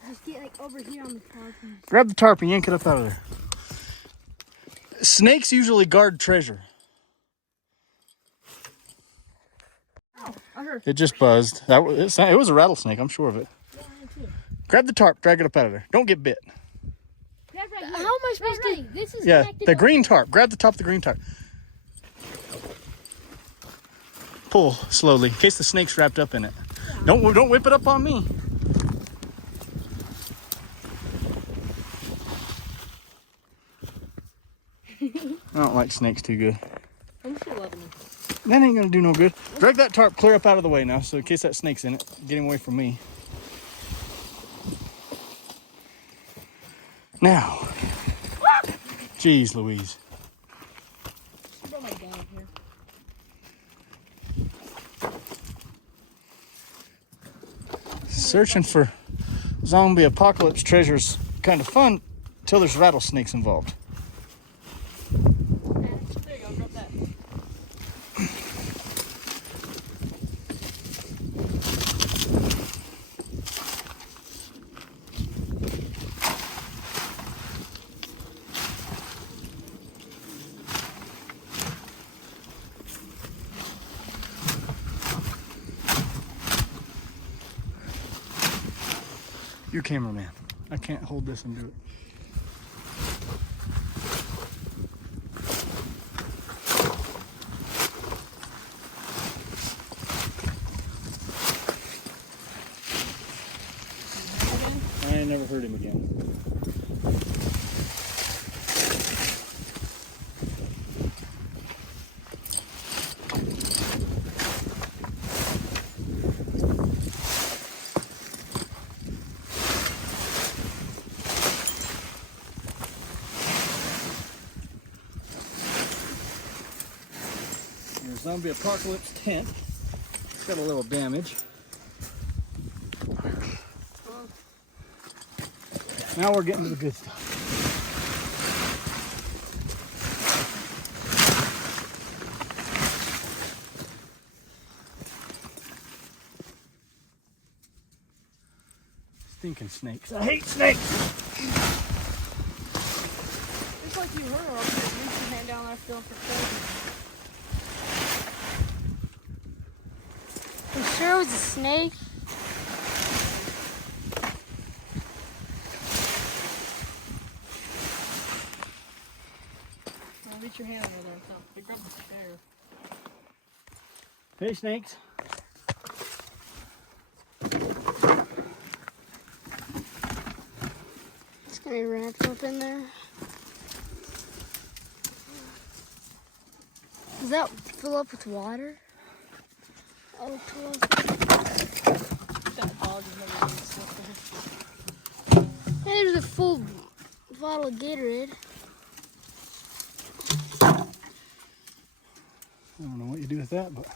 just get over here on the tarp. Grab the tarp and yank it up out of there. Snakes usually guard treasure. I heard. It just buzzed. It was a rattlesnake, I'm sure of it. Yeah, I too. Grab the tarp, drag it up out of there. Don't get bit. How am I supposed to? This is Yeah, connected the to- green tarp. Grab the top of the green tarp. Pull slowly, in case the snake's wrapped up in it. Don't whip it up on me. I don't like snakes too good. I'm still loving it. That ain't gonna do no good. Drag that tarp clear up out of the way now, so in case that snake's in it, get him away from me. Now, jeez Louise. I brought my dad here. Searching for zombie apocalypse treasures kind of fun until there's rattlesnakes involved. There you go, drop that. You cameraman. I can't hold this and do it. I ain't never heard him again. zombie apocalypse tent. It's got a little damage. Now we're getting to the good stuff. Stinking snakes. I hate snakes! It's like you heard her up there. Reach your hand down there feeling for cold. You sure it was a snake? Now reach your hand over there and pick up the chair. Hey, snakes. It's gonna be wrapped up in there. Does that fill up with water? Oh, fill up. That dog is never really stuff there. Hey, there's a full bottle of Gatorade. I don't know what you do with that, but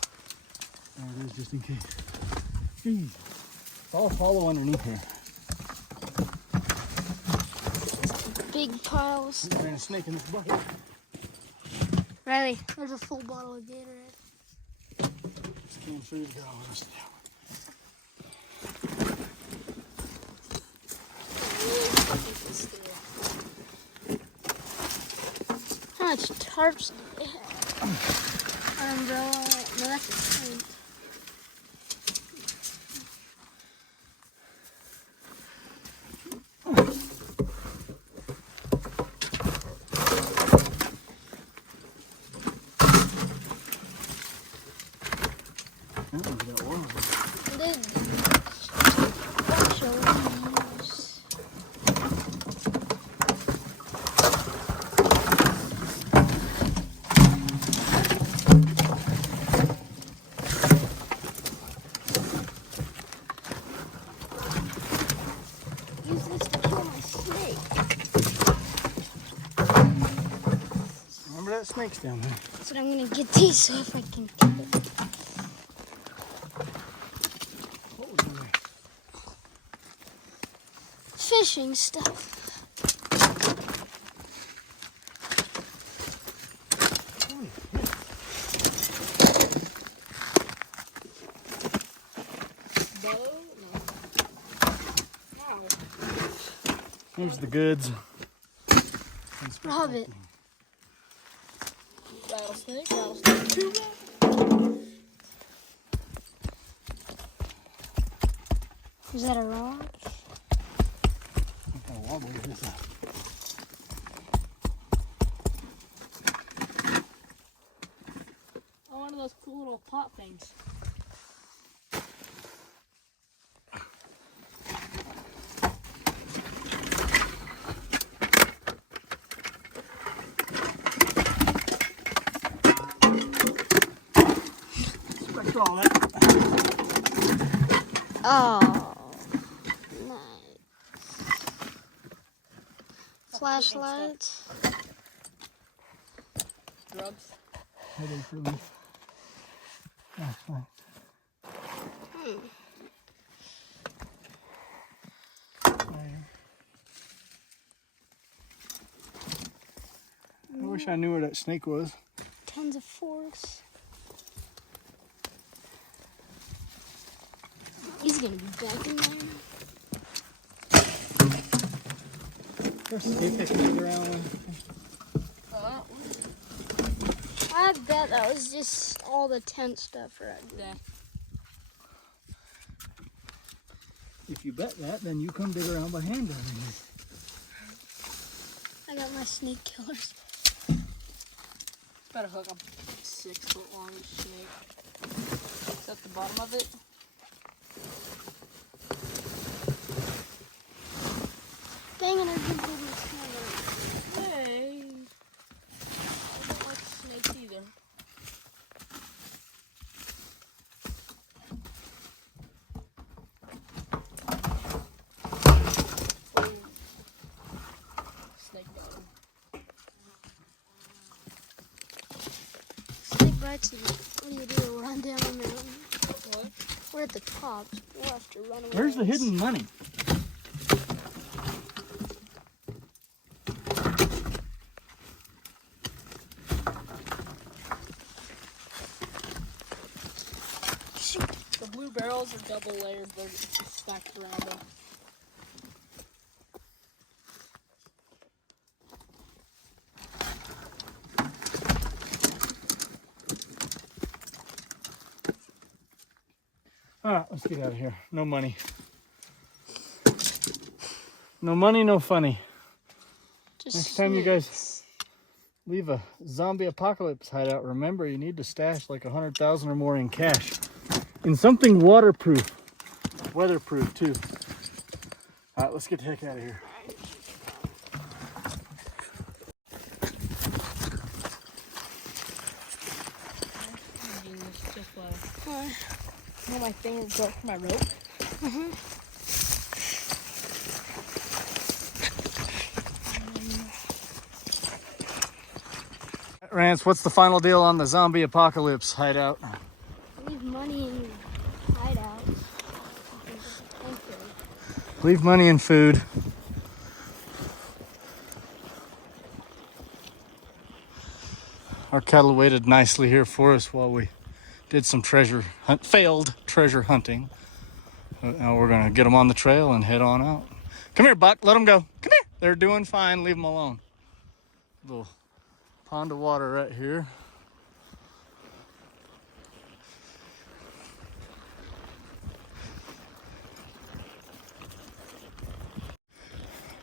there it is just in case. It's all hollow underneath here. Big piles. There's a snake in this bucket. Riley, there's a full bottle of Gatorade. Just came through to get all the rest of that. How much tarps do they have? An umbrella. No, that's a tent. That one's got warm. There's a bunch of leaves. Use this to kill my snake. Remember that snake's down there? So I'm gonna get these so if I can kill it. What was in there? Fishing stuff. Here's the goods. Rob it. Rattlesnake, rattlesnake, two. Is that a rock? Look how wobbly it is. Oh, one of those cool little pot things. Spectral, that. Oh, nice. Flashlights. Drugs. Headache relief. Flashlight. I wish I knew where that snake was. Tons of forks. He's gonna be back in there. There's a snake picking around. I bet that was just all the tent stuff right there. Yeah. If you bet that, then you come dig around by hand down here. I got my snake killers. Better hook 'em. 6 foot long snake. Is that the bottom of it? Dang it, I didn't put my snake Hey. I don't like snakes either. Oh. Snake bottom. Snake bites you when you do a run down the mountain. What? We're at the top. We'll have to run away. Where's the hidden money? The blue barrels are double layered. They're stacked around them. All right, let's get out of here. No money. No money, no funny. Just Next time you guys leave a zombie apocalypse hideout, remember you need to stash like 100,000 or more in cash. In something waterproof. Weatherproof too. All right, let's get the heck out of here. Well, my finger broke my rope. Rance, what's the final deal on the zombie apocalypse hideout? leave money in your hideouts. Leave money and food. Our cattle waited nicely here for us while we did some failed treasure hunting. Now we're gonna get them on the trail and head on out. Come here, Buck, let them go. Come here. They're doing fine, leave them alone. Little pond of water right here.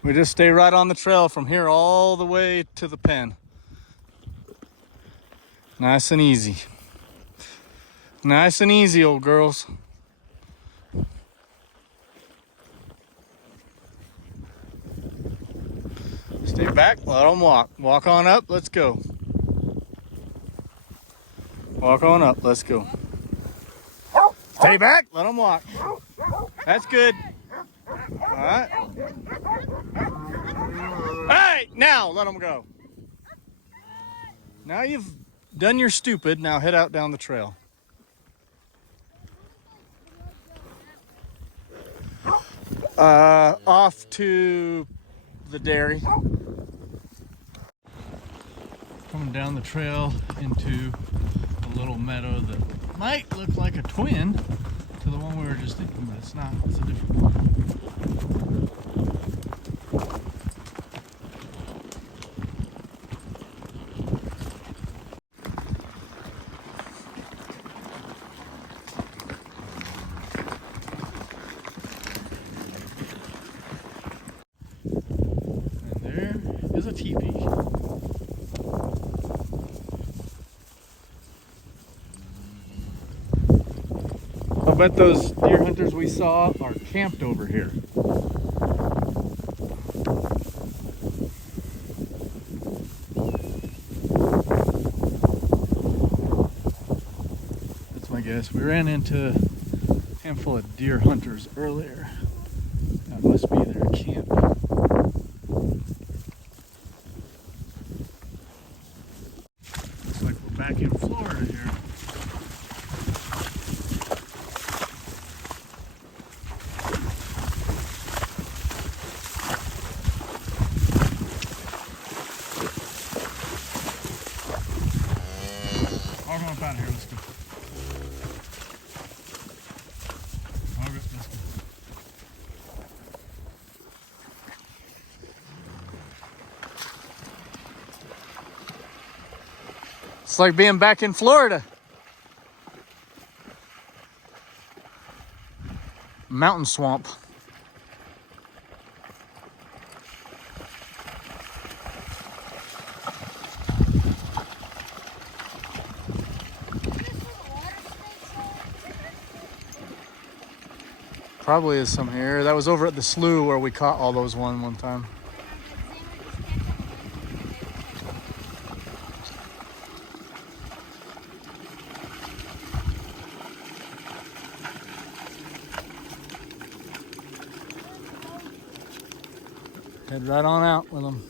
We just stay right on the trail from here all the way to the pen. Nice and easy. Nice and easy, old girls. Stay back, let them walk. Walk on up, let's go. Walk on up, let's go. Stay back, let them walk. That's good. All right. Hey, now let them go. Now you've done your stupid, now head out down the trail. Off to the dairy. Coming down the trail into a little meadow that might look like a twin to the one we were just in, but it's not. It's a different one. Is a teepee. I'll bet those deer hunters we saw are camped over here. That's my guess. We ran into a handful of deer hunters earlier. That must be their camp. Back in Florida here. I'll go up out of here, let's go. Let's go. It's like being back in Florida. Mountain swamp. Probably is some here. That was over at the slough where we caught all those one time. Head right on out with them.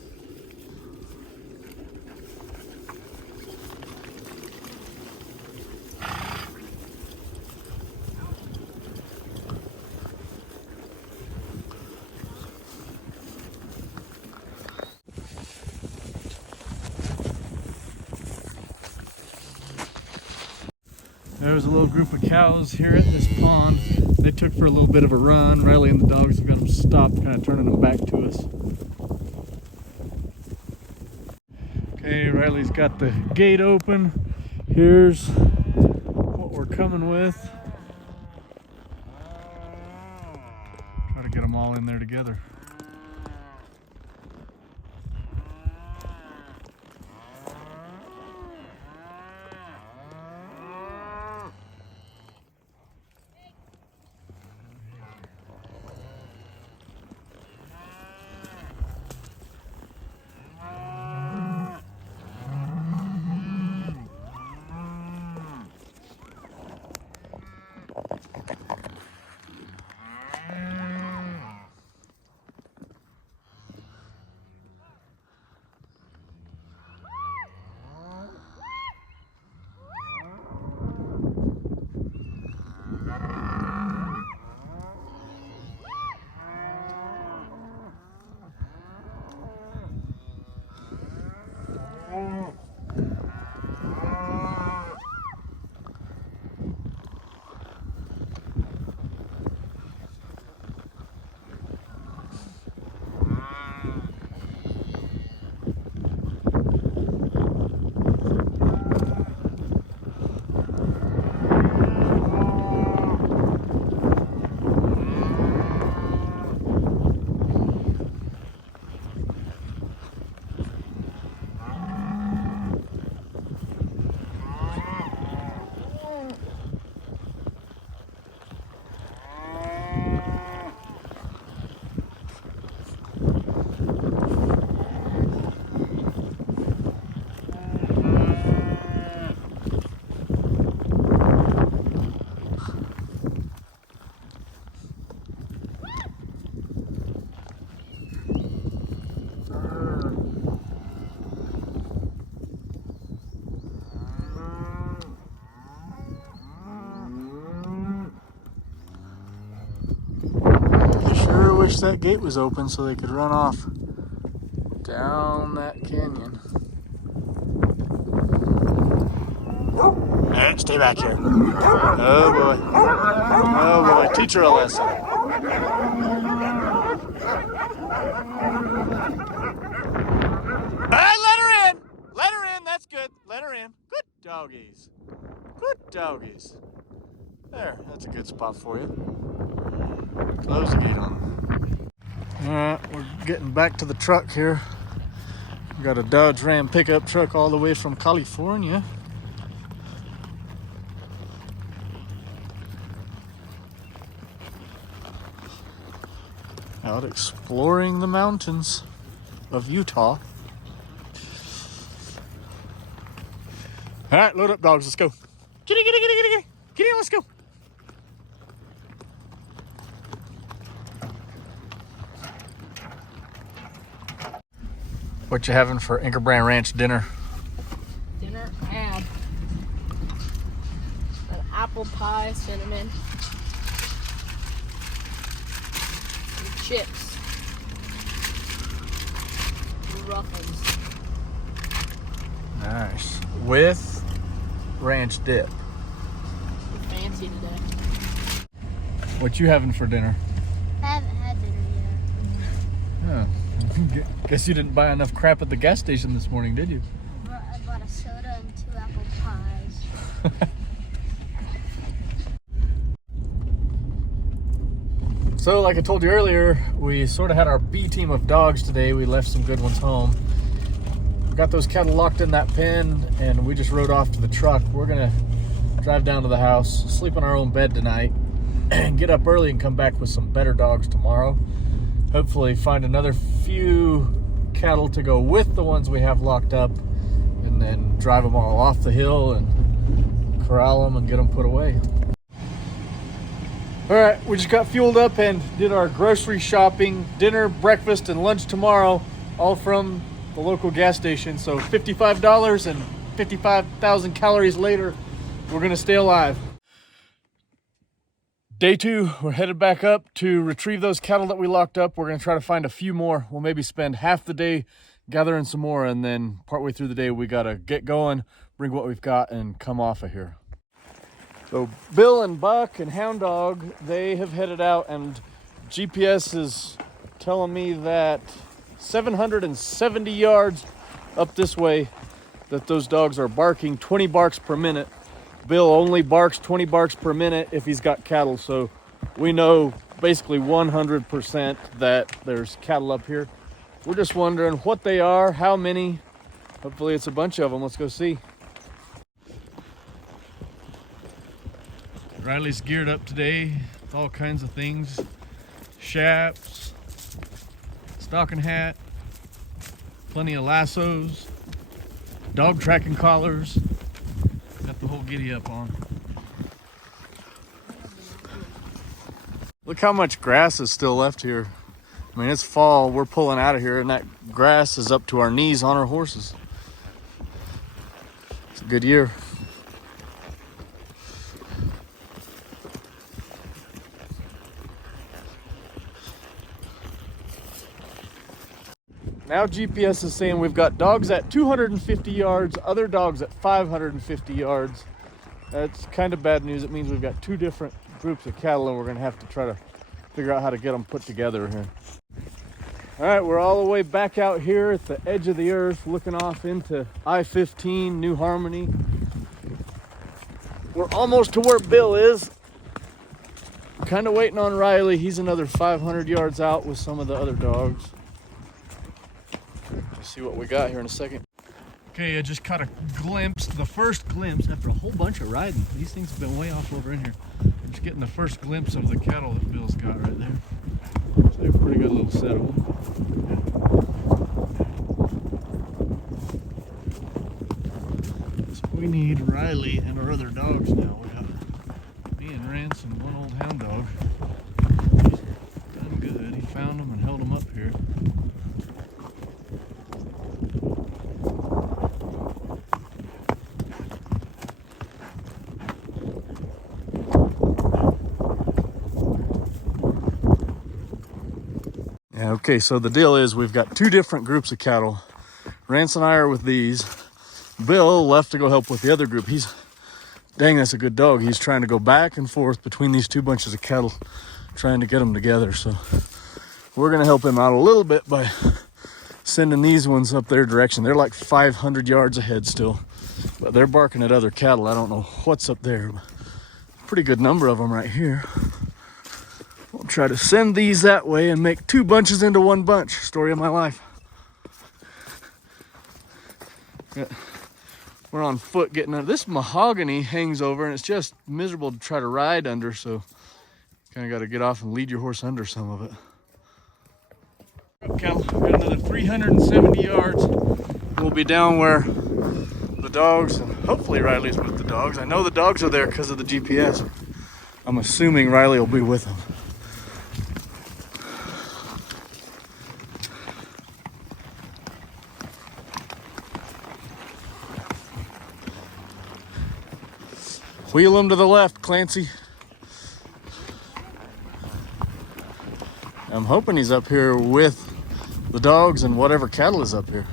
There was a little group of cows here at this pond. They took for a little bit of a run. Riley and the dogs have got them stopped, kind of turning them back to us. Okay, Riley's got the gate open. Here's what we're coming with. Try to get them all in there together. Wish that gate was open so they could run off down that canyon. Alright, stay back here. Oh boy. Oh boy, teach her a lesson. Alright, let her in! Let her in, that's good. Let her in. Good doggies. Good doggies. There, that's a good spot for you. Close the gate on them. Alright, we're getting back to the truck here. We got a Dodge Ram pickup truck all the way from California. Out exploring the mountains of Utah. Alright, load up, dogs, let's go. Kitty, kitty, kitty, kitty, kitty. Kitty, let's go. What you having for Ingerbrand Ranch dinner? Dinner, I have an apple pie, cinnamon, and chips, ruffles. Nice. With ranch dip. Fancy today. What you having for dinner? I haven't had dinner yet. Oh. Guess you didn't buy enough crap at the gas station this morning, did you? I bought a soda and 2 apple pies. So, like I told you earlier, we sort of had our B team of dogs today. We left some good ones home. We got those cattle locked in that pen, and we just rode off to the truck. We're gonna drive down to the house, sleep in our own bed tonight, and get up early and come back with some better dogs tomorrow. Hopefully find another few cattle to go with the ones we have locked up, and then drive them all off the hill and corral them and get them put away. All right, we just got fueled up and did our grocery shopping, dinner, breakfast, and lunch tomorrow, all from the local gas station. So $55 and 55,000 calories later, we're gonna stay alive. Day 2, we're headed back up to retrieve those cattle that we locked up. We're gonna try to find a few more. We'll maybe spend half the day gathering some more, and then partway through the day, we gotta get going, bring what we've got, and come off of here. So Bill and Buck and Hound Dog, they have headed out, and GPS is telling me that 770 yards up this way that those dogs are barking 20 barks per minute. Bill only barks 20 barks per minute if he's got cattle, so we know basically 100% that there's cattle up here. We're just wondering what they are, how many. Hopefully it's a bunch of them. Let's go see. Riley's geared up today with all kinds of things. Shaps, stocking hat, plenty of lassos, dog tracking collars. Got the whole giddy up on. Look how much grass is still left here. I mean, it's fall, we're pulling out of here, and that grass is up to our knees on our horses. It's a good year. Now GPS is saying we've got dogs at 250 yards, other dogs at 550 yards. That's kind of bad news. It means we've got two different groups of cattle, and we're gonna have to try to figure out how to get them put together here. All right, we're all the way back out here at the edge of the earth, looking off into I-15, New Harmony. We're almost to where Bill is. Kind of waiting on Riley. He's another 500 yards out with some of the other dogs. Let's see what we got here in a second. Okay, I just caught a glimpse, the first glimpse after a whole bunch of riding. These things have been way off over in here. I'm just getting the first glimpse of the cattle that Bill's got right there. So they're a pretty good little set of them. So we need Riley and our other dogs now. We got me and Rance and one old hound dog. He's done good. He found them and held them up here. Yeah, okay, so the deal is we've got two different groups of cattle. Rance and I are with these. Bill left to go help with the other group. Dang, that's a good dog. He's trying to go back and forth between these two bunches of cattle, trying to get them together. So we're gonna help him out a little bit by sending these ones up their direction. They're like 500 yards ahead still, but they're barking at other cattle. I don't know what's up there, but pretty good number of them right here. We'll try to send these that way and make two bunches into one bunch. Story of my life. Yeah. We're on foot getting under. This mahogany hangs over and it's just miserable to try to ride under, so kind of got to get off and lead your horse under some of it. Cattle, we got another 370 yards. We'll be down where the dogs, and hopefully Riley's with the dogs. I know the dogs are there because of the GPS. I'm assuming Riley will be with them. Wheel him to the left, Clancy. I'm hoping he's up here with the dogs and whatever cattle is up here.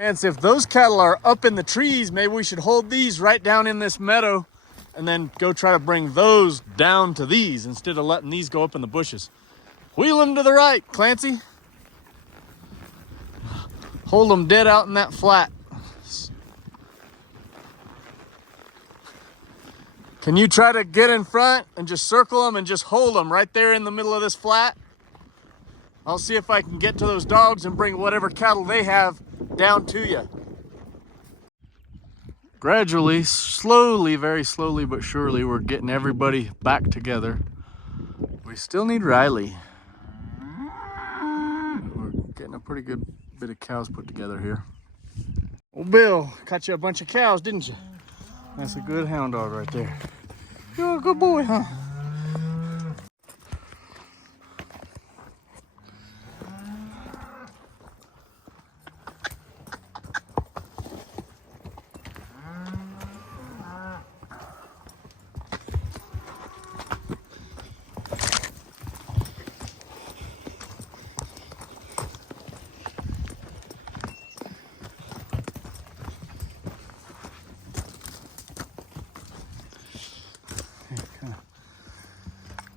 And if those cattle are up in the trees, maybe we should hold these right down in this meadow and then go try to bring those down to these instead of letting these go up in the bushes. Wheel them to the right, Clancy. Hold them dead out in that flat. Can you try to get in front and just circle them and just hold them right there in the middle of this flat? I'll see if I can get to those dogs and bring whatever cattle they have down to you. Gradually, slowly, very slowly but surely, we're getting everybody back together. We still need Riley. We're getting a pretty good bit of cows put together here. Well, Bill, caught you a bunch of cows, didn't you? That's a good hound dog right there. You're a good boy, huh?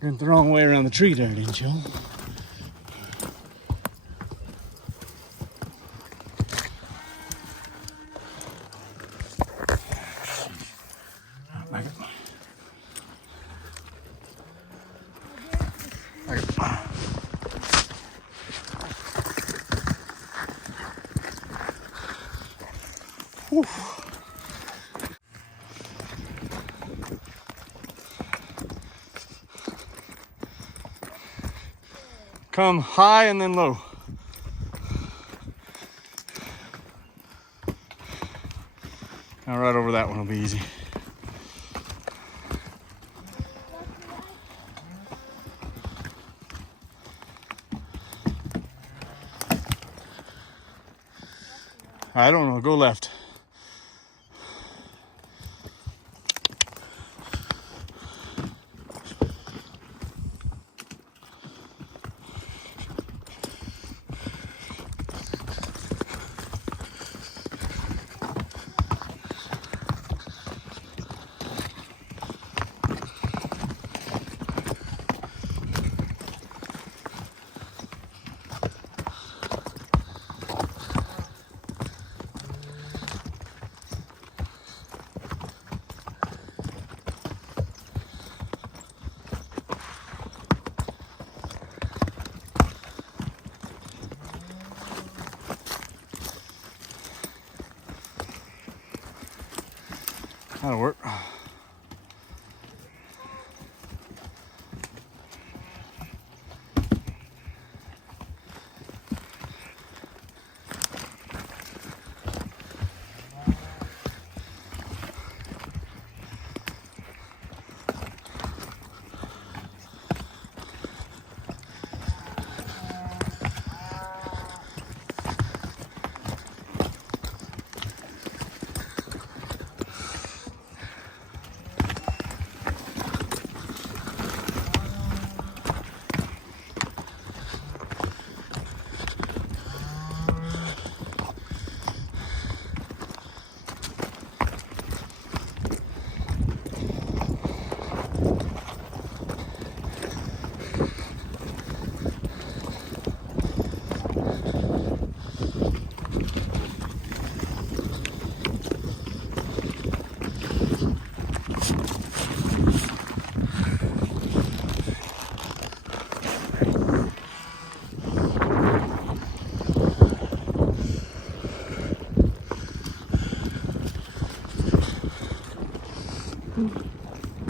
Went the wrong way around the tree there, didn't you? Back up. Whew. Come high and then low. Now right over that one will be easy. I don't know, go left. That'll work.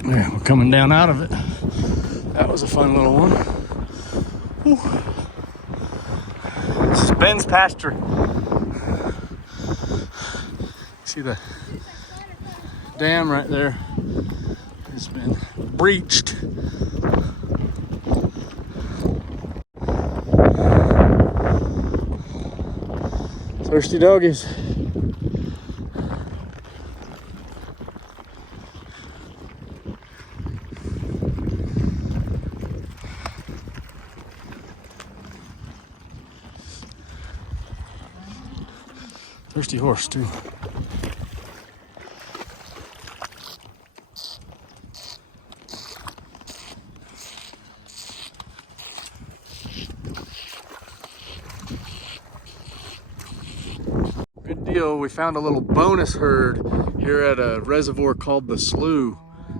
Yeah, we're coming down out of it. That was a fun little one. Whew. This is Ben's pasture. See the dam right there? It's been breached. Thirsty doggies. Thirsty horse too. Good deal. We found a little bonus herd here at a reservoir called the Slough.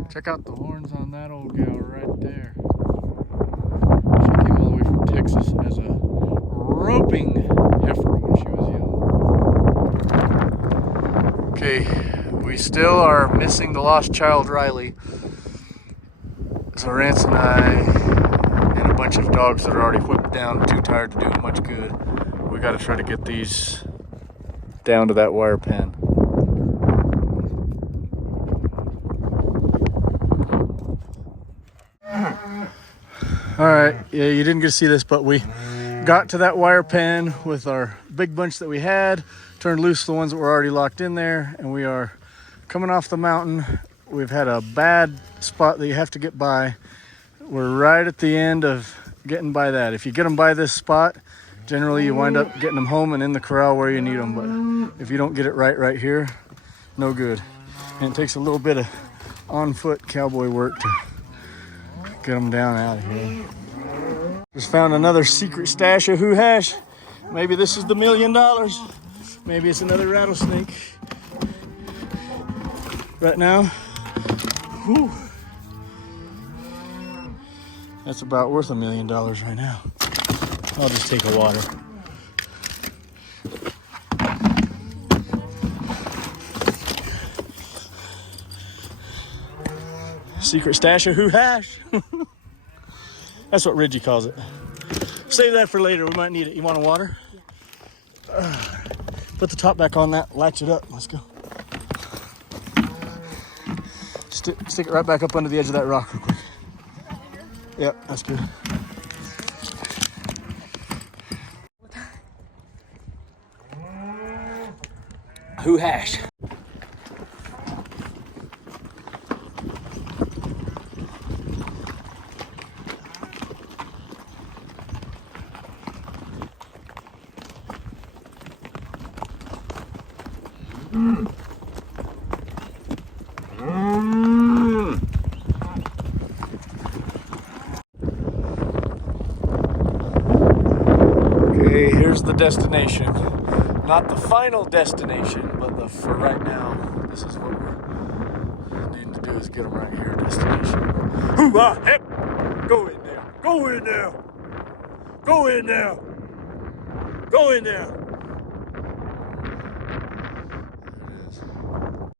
Check out the horns on that old gal right there. She came all the way from Texas as a roping heifer when she was young. Okay, we still are missing the lost child Riley. So Rance and I and a bunch of dogs that are already whipped down, too tired to do much good. We got to try to get these down to that wire pen. All right, yeah, you didn't get to see this, but we got to that wire pen with our big bunch that we had, turned loose the ones that were already locked in there, and we are coming off the mountain. We've had a bad spot that you have to get by. We're right at the end of getting by that. If you get them by this spot, generally you wind up getting them home and in the corral where you need them, but if you don't get it right here, no good. And it takes a little bit of on-foot cowboy work Get them down out of here. Just found another secret stash of who hash. Maybe this is the $1 million. Maybe it's another rattlesnake. Right now, whew, that's about worth $1 million right now. I'll just take a water. Secret stash of who hash. That's what Reggie calls it. Save that for later. We might need it. You want a water? Yeah. Put the top back on that. Latch it up. Let's go. Stick it right back up under the edge of that rock real quick. Yep, that's good. Who hash? Okay, here's the destination. Not the final destination, but for right now, this is what we're needing to do is get them right here, destination. Hoo-ah, hip! Go in there, go in there, go in there, go in there.